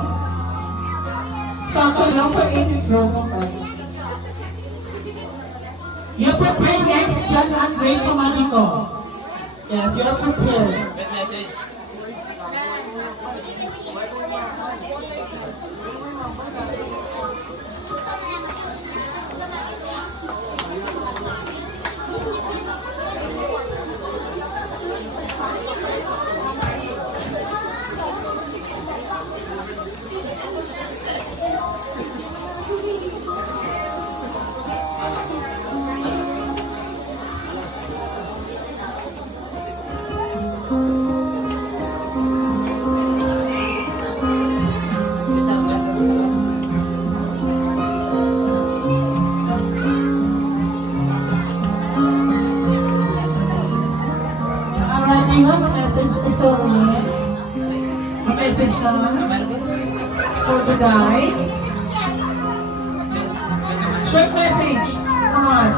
Such a long for 80 rows. You prepare next, John Andre Pamadico. Yes, you're prepared. Alright, do you have a message to Soren? A message for today? Short message. Come on.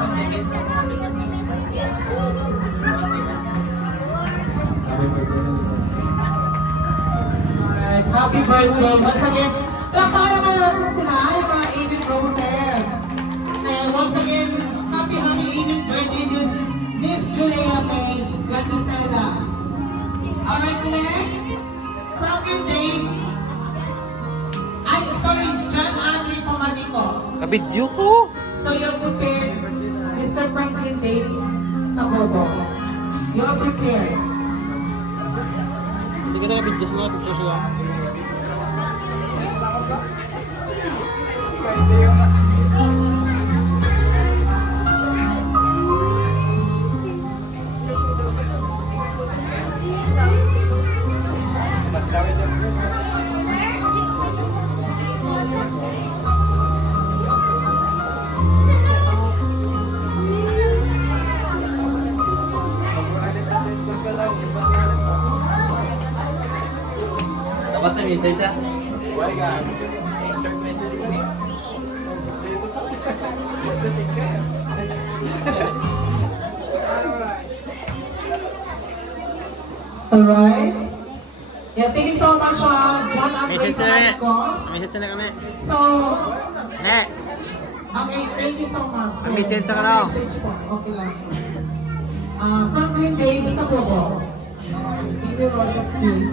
Alright, happy birthday. Once again, palakpakan naman natin sila, yung mga Edith Roses. And once again, happy Edith birthday, Miss Julia May Gatisela. Alright, next, Franklin Dave. John Andre Pamadico. Kabidyo ko. So you're prepared, Mr. Franklin Dave sa Bobo. You're prepared. Hindi ka na kabidyo sa mga picture siya. Dapat na message ah. Why ka? Alright. Yeah, thank you so much, John Andre Message na kami. Pamadico. Message na kami. So, Ne. okay, thank you so much. May message ka na. Message po, okay lang. Franklin Dave sa Bobo. Hindi Rogers, please.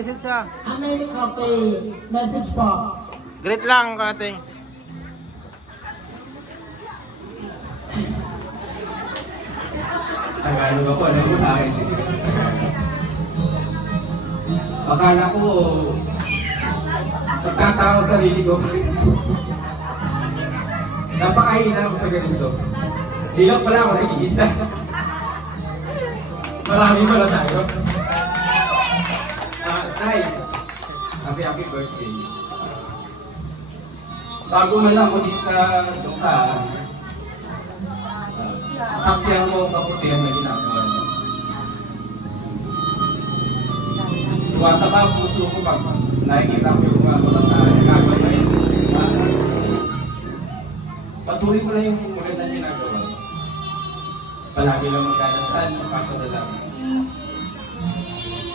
message siya. Okay, message po. Great lang, kating. Tagalog ako, alam mo sa akin. Akala ko, nagtatawa sa sarili ko. Napakahina ako sa ganito. Di lang pala ako nag-iisa. Marami pala tayo. Tay, happy birthday. Bago man lang ako dito sa tuktaan, saksiyan mo ang kaputihan na ginagawa mo. Tuwata ba ang puso ko pag nakikita ko yung mga nagagawa na yun. Patuloy mo na yung magandang ginagawa. Palagi lang magdadasal, magpapasalamat.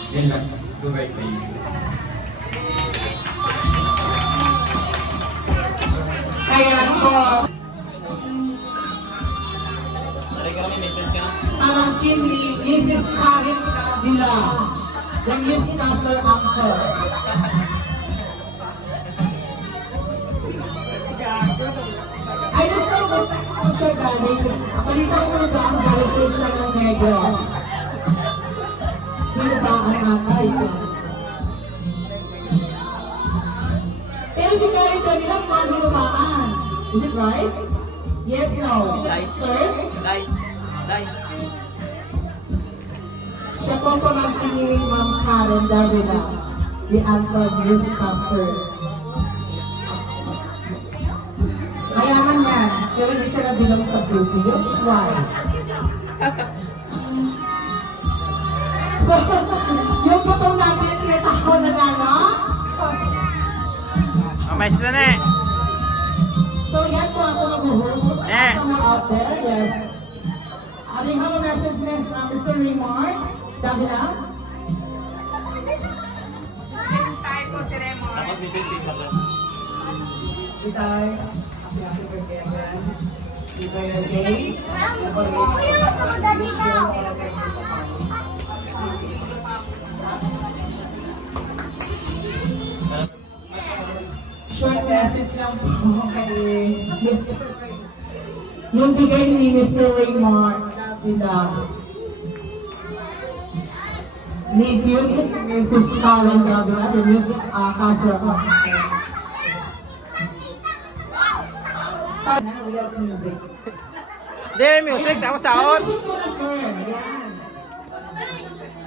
Yan lang. Happy birthday. Ayan po. Pamangkin ni Mrs. Karen Villa, the newscaster uncle. I don't know kung siya galing. Balita ko na ang galing po siya ng Negros. Hindi ba ang matay ko? Pero si Karen Villa, paano lumaan? Is it right? Yes, no? Sir? Siya po pamangkin ni Ma'am Karen Davila, the Alpha newscaster. Mayaman yan, pero hindi siya nabilang sa beauty. That's why. So, yung putong natin, tinataho na lang, no? May sila na eh. So, yan po ako mag-host. Someone out there, yes. Do you have a message, Mr. Raymond Davila? Tapos message din mo. Itay, happy birthday again. Enjoy your day. Short message lang po kay Mr. Yung bigay ni Mr. Raymond Davila. Ni Beauty Mrs. Karen Davila, the music caster officer. Real music. There, music. Tapos sahod. Music po na, sir. Yan.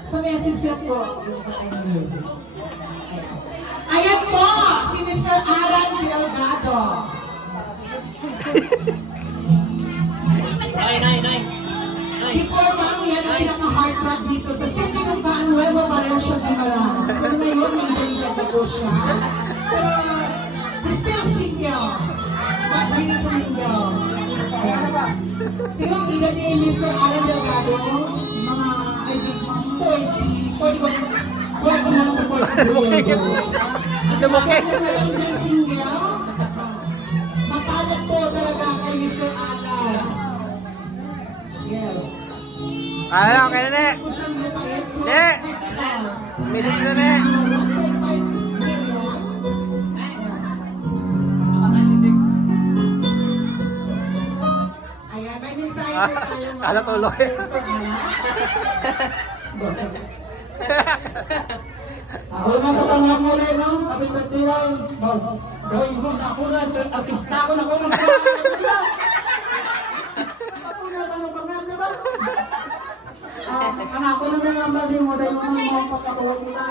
Sa message lang po, yung patay ng music. Ayan po, si Mr. Alan Delgado. Nay. Before ma'am, yan ang pinaka-heartthrob dito sa City ng Nueva Valencia, Guimaran. So ngayon, may daligat na po siya. Pero, we're still single. But we need to mingle. So yung edad ni Mr. Alan Delgado, mga, I think, mga 41 to 42 years old. Lumaki. Kaya ngayon din single, mapalad po talaga kay Mr. Alan. Yes. Ano, okay na na. Ne. Message na na. Ayan, may mensahe po tayo. Kala tuloy. Ako na sa panahon mo rin, no? Kapit na tiwal. Gawin mo na ako na. Artista ko na ko. Anak ko na sa number din mo dahil mga pagkakuha nila.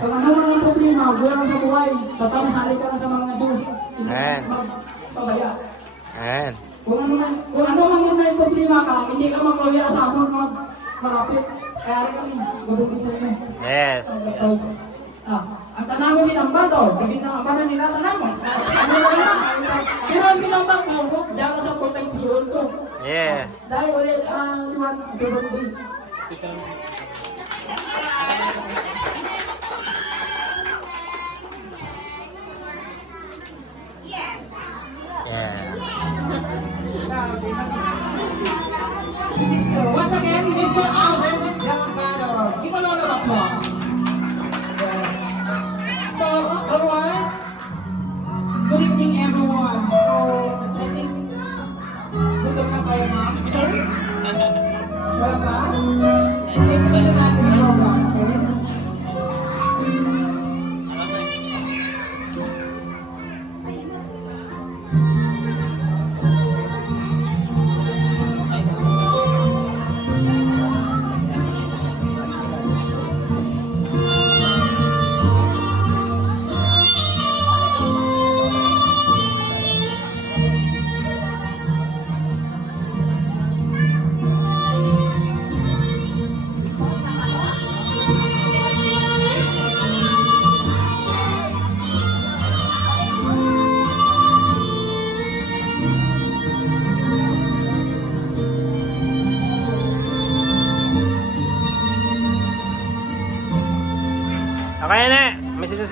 Kung ano mga problema, wala sa buhay. Papasali ka na sa mga Diyos. Amen. Pabaya. Ayan. Kung ano mang yung problema ka, hindi ka magkawala sa amon marapit. Kaya kami, gabugit sa inyo. Yes. Ang tanang mo din ang bato, kasi nang ambanan nila tanang mo. Ano na? Pero ang binabang mo, diyan ka sa protection ko. Yeah. Dahil ulit ang liwan, gabugit. Yeah. Once again, Mr. Alvin Delgado. Give a round of applause. Yes.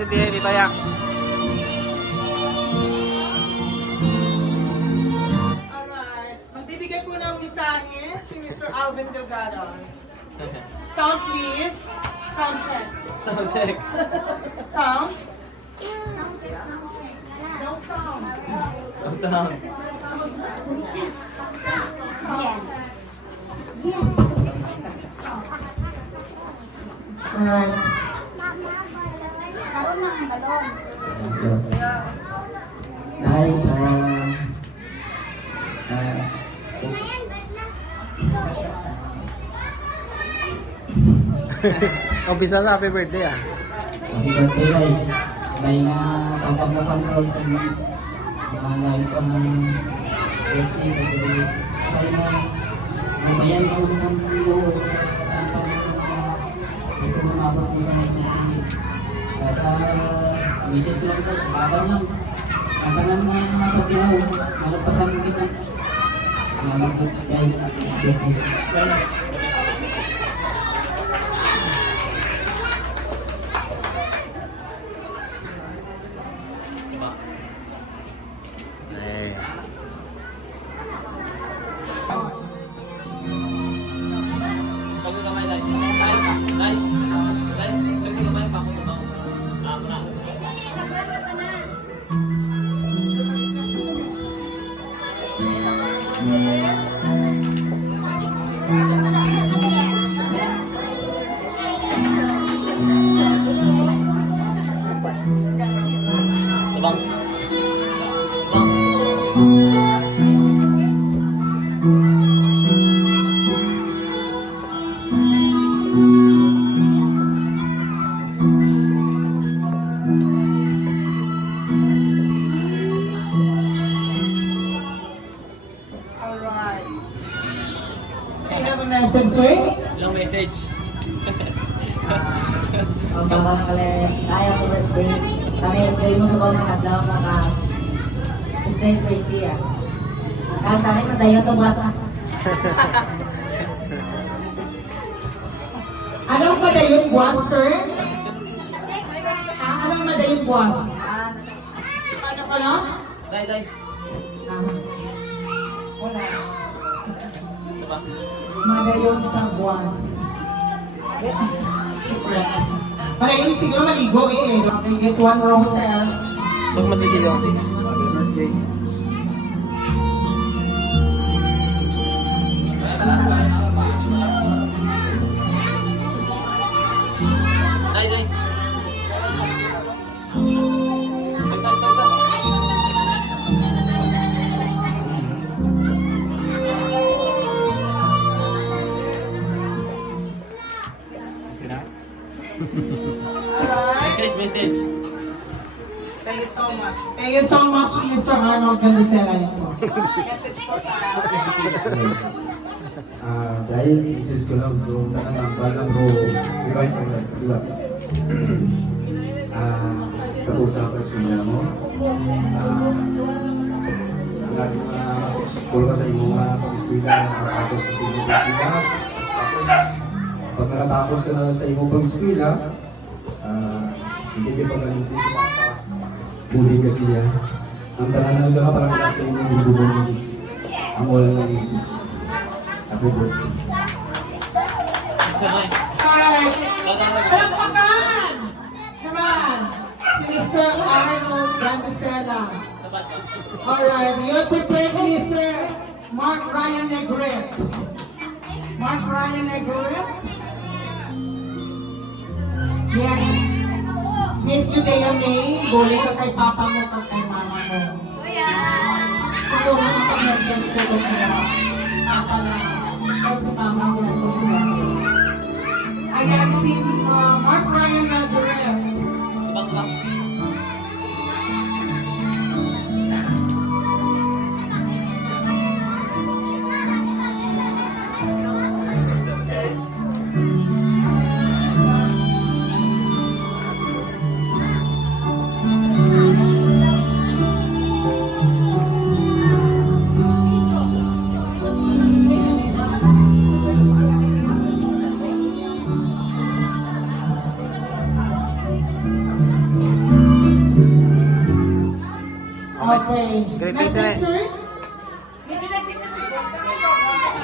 sabihin ni Bayak. Alright. Magbibigay po ng mensahe si Mr. Alvin Delgado. Sound please. Sound check. Sound check. Sound. No sound. Sound. Alright. Nay, Umpisa sa happy birthday ah. happy birthday, Nay. May na control sa mga live ko ng birthday. Kasi may na nabayan ako sa mundo sa gusto mo mabot mo sa mga at visit ko lang ito, habang lang ang tanang mga pagkinaw, nalapasan mo kita. Salamat po, guys. Eh. Pagod kamay dai. Dai. Pagod kamay pa ko ba? Muna. Bang. Alright. Do you have a message, sir? Long message. Ang baka kale, kaya ko birthday. Kami, kayo mo sa mga adlaw maka spend birthday ah. Kahit tani madayon to basa. Anong madayong buwas, sir? Anong madayong buwas? Ano? Dai. Wala. Diba? Madayong buwas. Madayong siguro maligo eh. Okay, get one roses. Sag matigil yung Dai. Alright. Message. Thank you so much. Thank you so much, Mr. Arnold Candicela. Dahil isis ko lang bro, nananambal lang bro, divide ko lang, diba? Tapos sa eskwela mo, ang ating school ka sa iyong mga pag-eskwela, nakatapos sa iyong pag-eskwela. Tapos, pag nakatapos ka na sa iyong pag-eskwela, hindi ka pagalintin sa papa. Huli ka siya. Ang tahanan ka parang sa inyong bibubong ang walang ng isis. Happy birthday. Alright. Palakpakan! Naman! Si Mr. Arnold Candicela. Alright, you're prepared, Mr. Mark Ryan Negret. Mark Ryan Negret? Yes. Miss Judea May, buli ka kay papa mo at kay mama mo. Siguro ang connection ito ko kaya papa na kasi mama niya po niya. Ayan si Mark Ryan Negret. Okay. Greetings, Message, sir?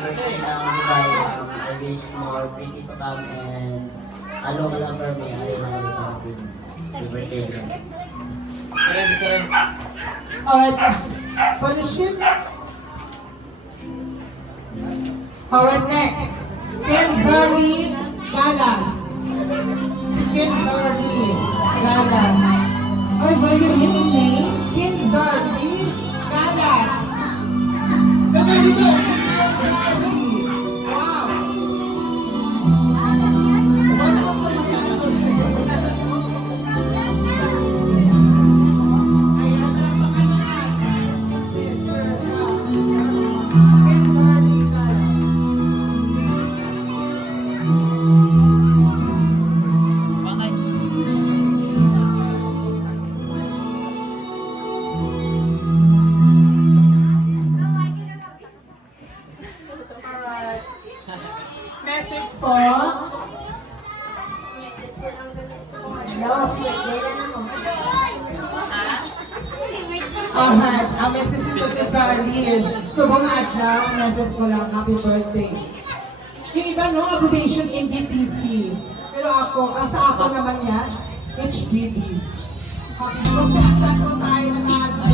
Birthday na Dubai, I wish more pretty to come and ano ka lang for me, ay mga kapatid. Happy birthday. Alright. For the ship. Alright, next. Ken Garly Galas. Ken Garly Galas. Ay, ba yung little name? Ken Garly Galas. Number dito. Ken Garly. Wow. Welcome to the family. Ayan, napakalakas. Ken Garly Galas. Bangay. Alright. Message po. Alright, ang message nito kay Carly is, subong adlaw, ang message ko lang, happy birthday. Yung iba, no, abbreviation MBTC. Pero ako, ang sa ako naman yan, HBD. Okay, kung saan po tayo nanalo,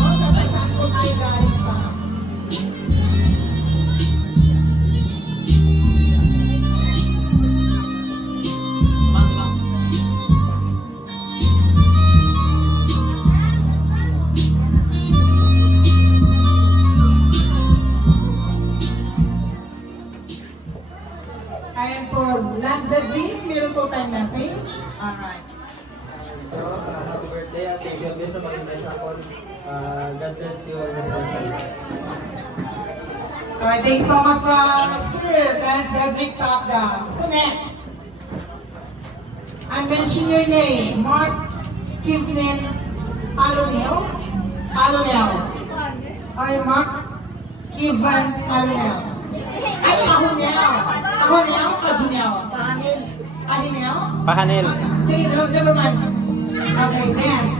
saan po tayo galing pa. Ayan po, Land the Dream, meron po tayong message. Alright. Happy birthday at thank you again sa pag-invite sa ako. God bless you all. Alright, thanks so much Sir and Cedric Top-Down. So next, I mention your name, Mark Kivnin Palonel. Alright, Mark Kivan Palonel. Ay, Pahunel. Pajunel. Pahinel? Pahanel. Say, no, never mind. Okay, dance.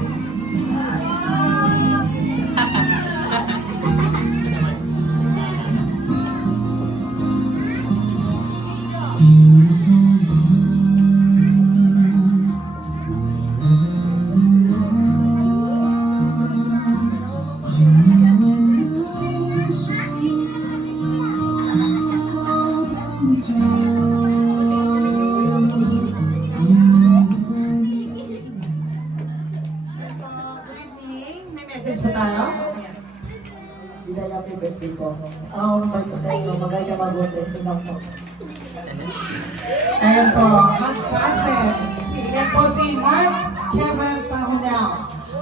Good evening. May message na tayo? Hindi na happy birthday po. Oh, Pag ko sa inyo, maganda mabuti. Tingnan po. ayan po. Mag-passen. Yan po si Mark Kevin Pahunel.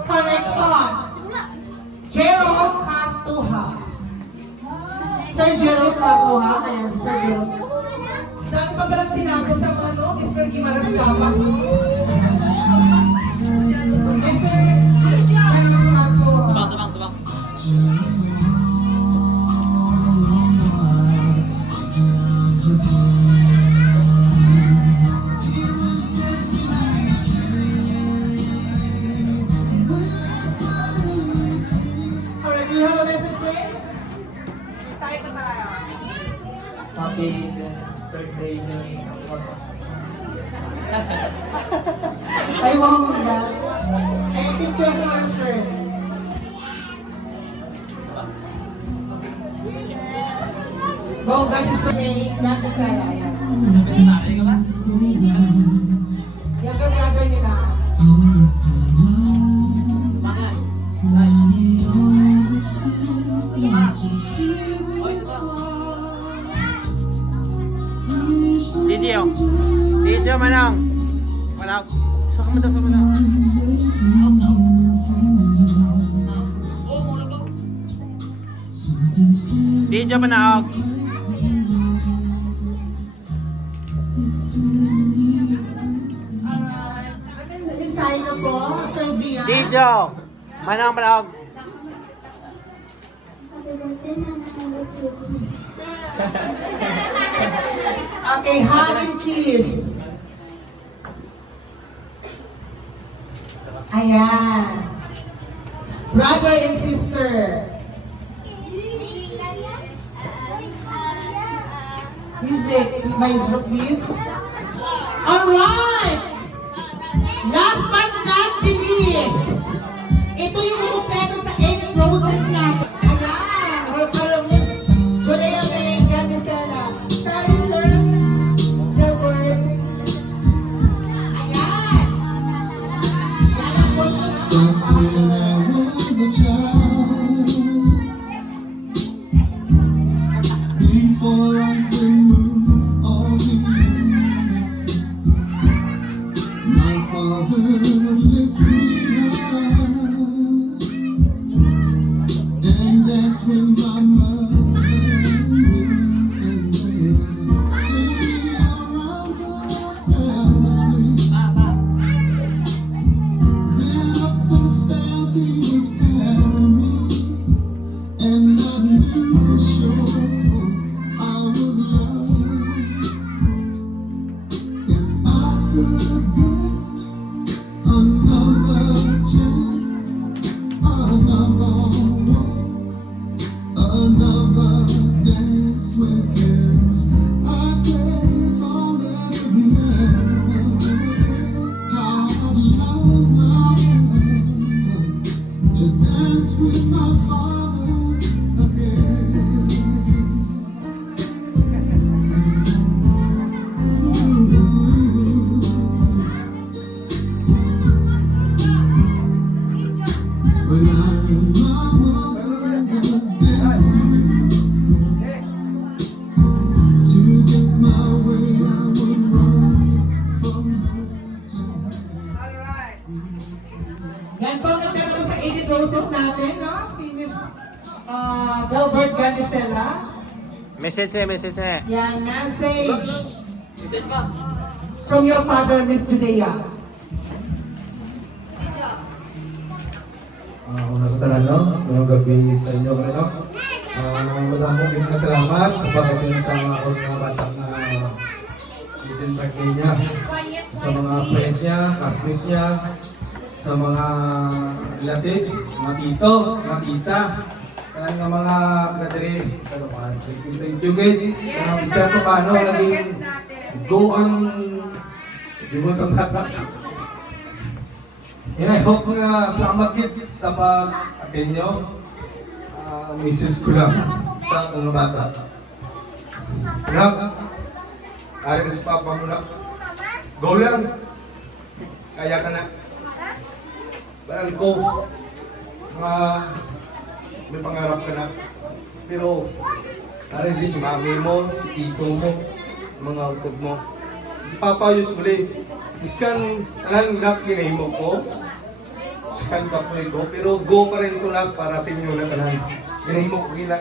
For next pause, Gerald Cartuha. Sir Gerald Cartuha. Ayan, si Sir Gerald. Dahil pa ba lang tinago sa ano, Mr. Gimaras dapat? Mr. Gerald Cartuha. Tubang. Alright, do you have a message, sir? Excited na tayo. Happy birthday to Ay, wow mo ba? Ay, picture ko na, sir. Wow, guys, it's okay. Not the kaya. Yaga nila. Video manang. Wala. Sama na. Video manang. Mensahe na po, Sir Zia. Video. Manang. Okay, hug and kiss. Ayan. brother and sister. Music, maestro, please. Alright! Last but not the least, ito yung kumpleto sa 8 roses natin. Ayan! Welcome, Miss Julia May Ganisela. Sorry, sir. Delbert. Ayan! Yan ang po siya. Before I can move all these, my father would lift me high, and that's when my mother would stay around till I fell asleep. Then up the stairs he would carry me, and I knew for sure I was loved. If I could get another chance, another walk, another dance with him, I guess I'll let it never how I'd love to dance with my father again. When I and my mother dancing, to get my way I would run from here to there. Yan po, nagtara po sa 80 roses natin, no? Si Miss Delbert Ganisela. Message eh. Yan, message. From your father, Miss Judea. Una sa tanan, no? Ngayong gabi sa inyo rin, no? Madaming salamat sa pagdating sa mga batak na bitin birthday niya. Sa mga friends niya, classmates niya, sa mga relatives, mga tito, mga tita, kanang nga mga kadiri, ano pa, thank you guys. Isipin ko paano naging go ang di mo sa batak. And I hope nga salamat gid sa pag-attend nyo. Misis ko lang sa mga bata. Nak, ari ka si Papa mo na. Go lang. Kaya ka na. Barang ko, may pangarap ka na. Pero, ari di si mami mo, si tito mo, mga utod mo. Si Papa usually, iskan talang nak ginahimo ko. Iskan ka po ito. Pero go pa rin ito lang para sa inyo na talang. Ginahimo ko gila.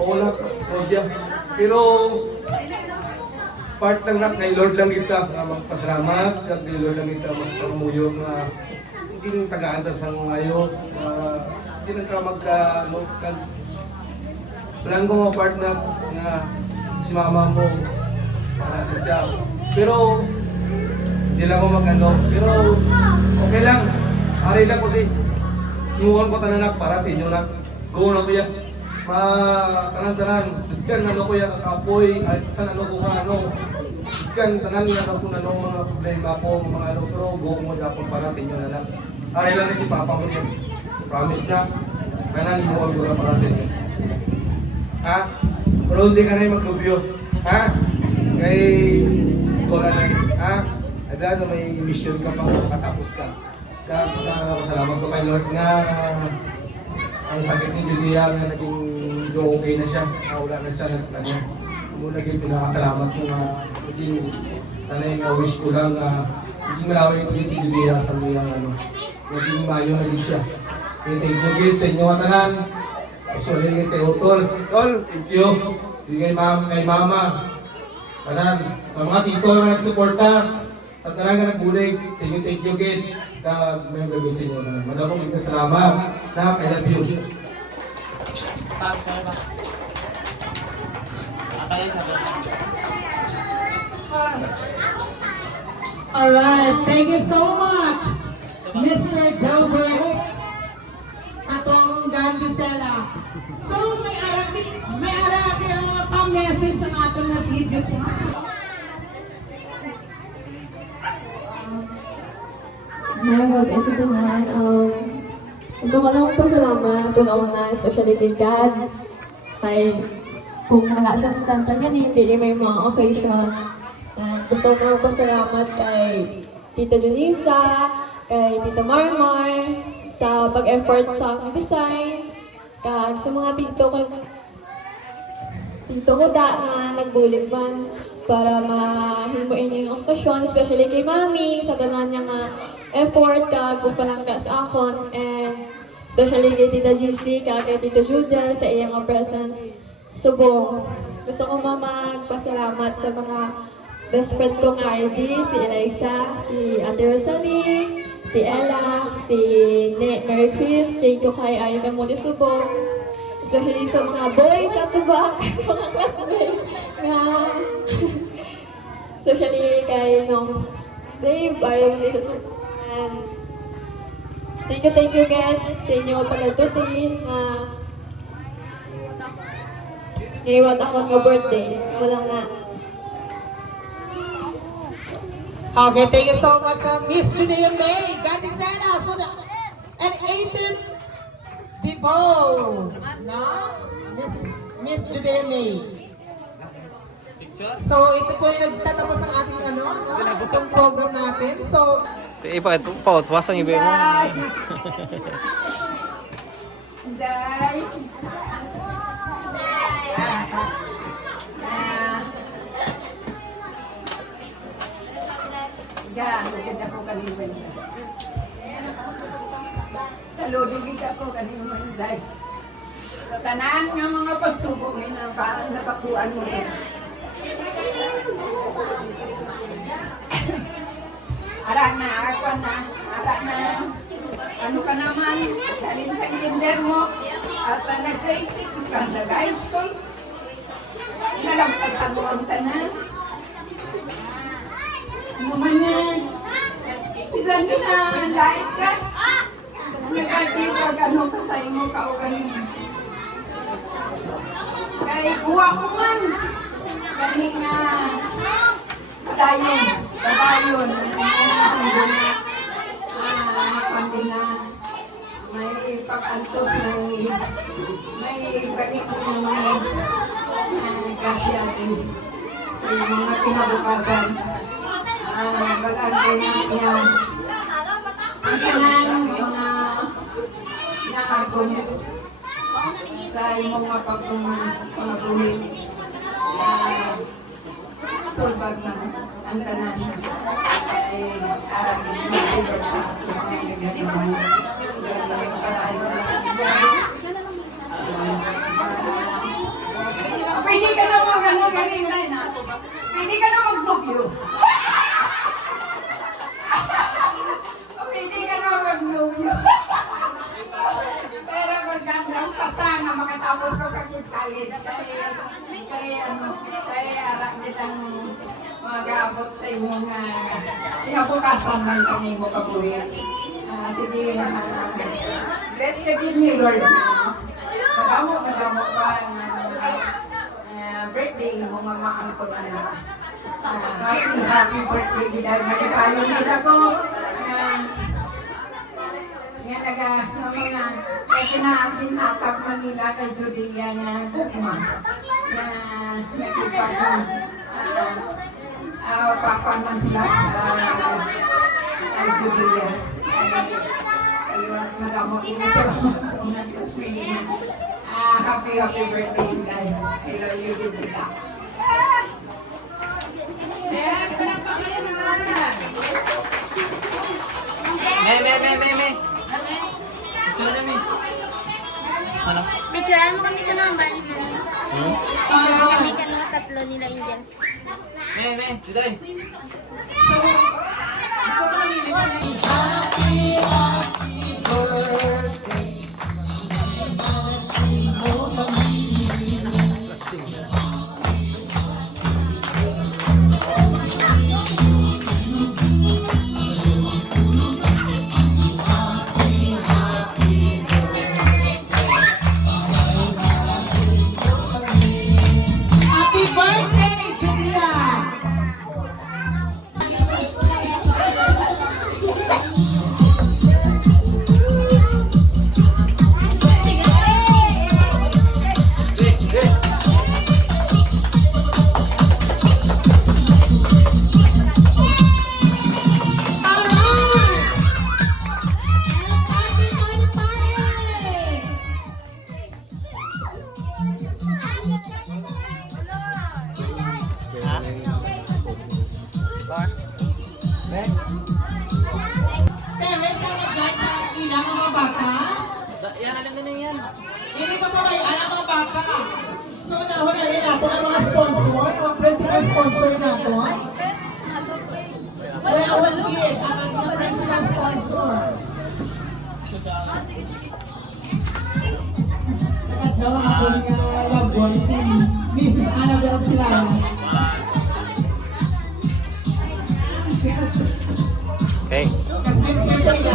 Oo na, Rodia. Pero, part lang na kay Lord lang kita na magpasalamat. Kay Lord lang kita magpamuyo na hindi tagaan sa ngayo. Hindi na ka plan ko mga part na si mama mo para siya. Pero, hindi lang ako pero okay lang. Ari lang ko di. Inuwan ko tananak para sa inyo na. Go na kuya. Tanan-tanan. Iskan ano kuya kakapoy. At saan ano ko Iskan tanan ano kung ano mga problema po. Mga ano. Pero go mo dapat para sa inyo na lang. Ari lang na si Papa mo niya. Promise na. Kanan inuwan ko na para sa inyo. Ha? Pero hindi ka na yung maglubyo. Ha? Kay Skola na. Ha? Adyan, may mission ka pa, makatapos ka. Salamat ko kay Lord na ang sakit ni Julia na naging okay na siya. Wala na siya nagplano. Muna naging pinakasalamat ko na naging tanay nga wish ko lang na naging malaway ko din si Julia sa mga naging mayo na din siya. Thank you guys sa inyo katanan. Sorry guys kay Utol. Utol, thank you. Sige kay Mama. Kanan, sa mga tito na nagsuporta. Sa talaga nagbulig, thank you kid. May gagawin sa inyo na. Malakong ito salamat. Na, I love you. Alright, thank you so much, Mr. Delbert sabihan. Gusto ko lang pasalamat una-una, especially kay God. Kung wala siya sa center ganito, hindi may mga occasion. And gusto ko pasalamat kay Tita Junisa, kay Tita Marmar, sa pag-effort sa aking design, kag sa mga tito ko nga nagbulig man para mahimuin yung okasyon, especially kay Mami, sa tanan niya nga effort kag pagpalangga sa akon, and especially kay Tita GC, kag kay Tita Judel sa iyang presence subong. Gusto ko magpasalamat sa mga best friend kong RD, si Eliza, si Ate Rosalie, si Ella, si Mary Chris, thank you kay Ayaka Modi Subong, especially sa mga boys at tubak, mga classmates nga, especially kay Dave, ayaw mo sa Subong, and thank you God sa inyo pag-atutin na ngayon ako ng birthday, wala na. Okay, thank you so much, Miss Judea May, Gatisena, and Aiden Dibo, no? Miss Judea May. So, ito po yung nagtatapos ng ating itong program natin. So, Ipa, ito pa, tuwasang iba mo. Day. Kita ko kanino man. Taludugin ako kanino man, Day. Sa tanan ng mga pagsubok na parang nakapuan mo rin. Ara na. Ano ka naman? Dalhin sa kinder mo. At nag-basic ka na guys ko. Nalampasan mo ang tanan. Ano man yan? Pisan ko na light ka. Nagati pag ano ka sa imo ka o kanina. Kaya buwa ko man. Kanina. Padayon. Kanina. May pag-antos may balik mo naman kasya din sa mga kinabukasan. Bagaan ko na yan. Ang kanang mga nakakon sa imong mapagpulit. Sulbag na ang tanan ay aragin mo sa mga nagagawa. Pwede ka na mag-ano kanina na. Pwede ka na mag-lubyo. Pwede ka na mag-lubyo. Pero magandang pasang na makatapos ko college. Kaya arak ditang mag-aabot sa imong sinabukasan ng kami mo kabuhin. Sige, bless ka din ni Lord. Madamo pa birthday mo mga angkot anak. Happy birthday dahil malikayo nila ko. Nga mga kasi na aking hatap Manila kay Judea na gugma na nakipag papan man sila kay Judea. Madamo po salamat sa unang Christmas. Happy birthday guys. I love you din sila. Me. Ano? Picturean mo kami ka naman. Kami ka na tatlo nila Indian. Me, Juday. happy birthday, Judea! Hindi pa kayo alam ang baka. So, unahin natin ang mga sponsor, ang principal sponsor natin. Wala Wangkid, ang ating principal sponsor. Nakadlawa ako nga wagwan si Mrs. Annabel Silanas. Okay. Kasi siyempre iya,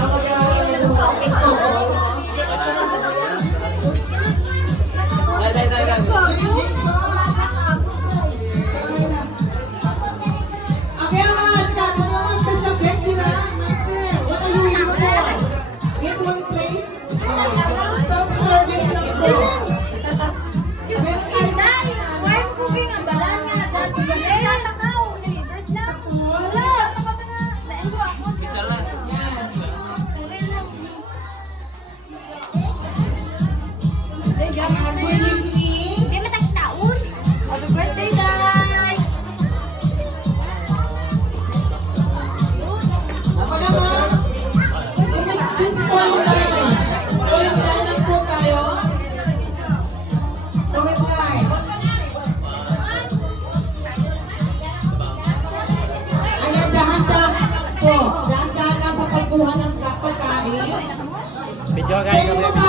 Video guys.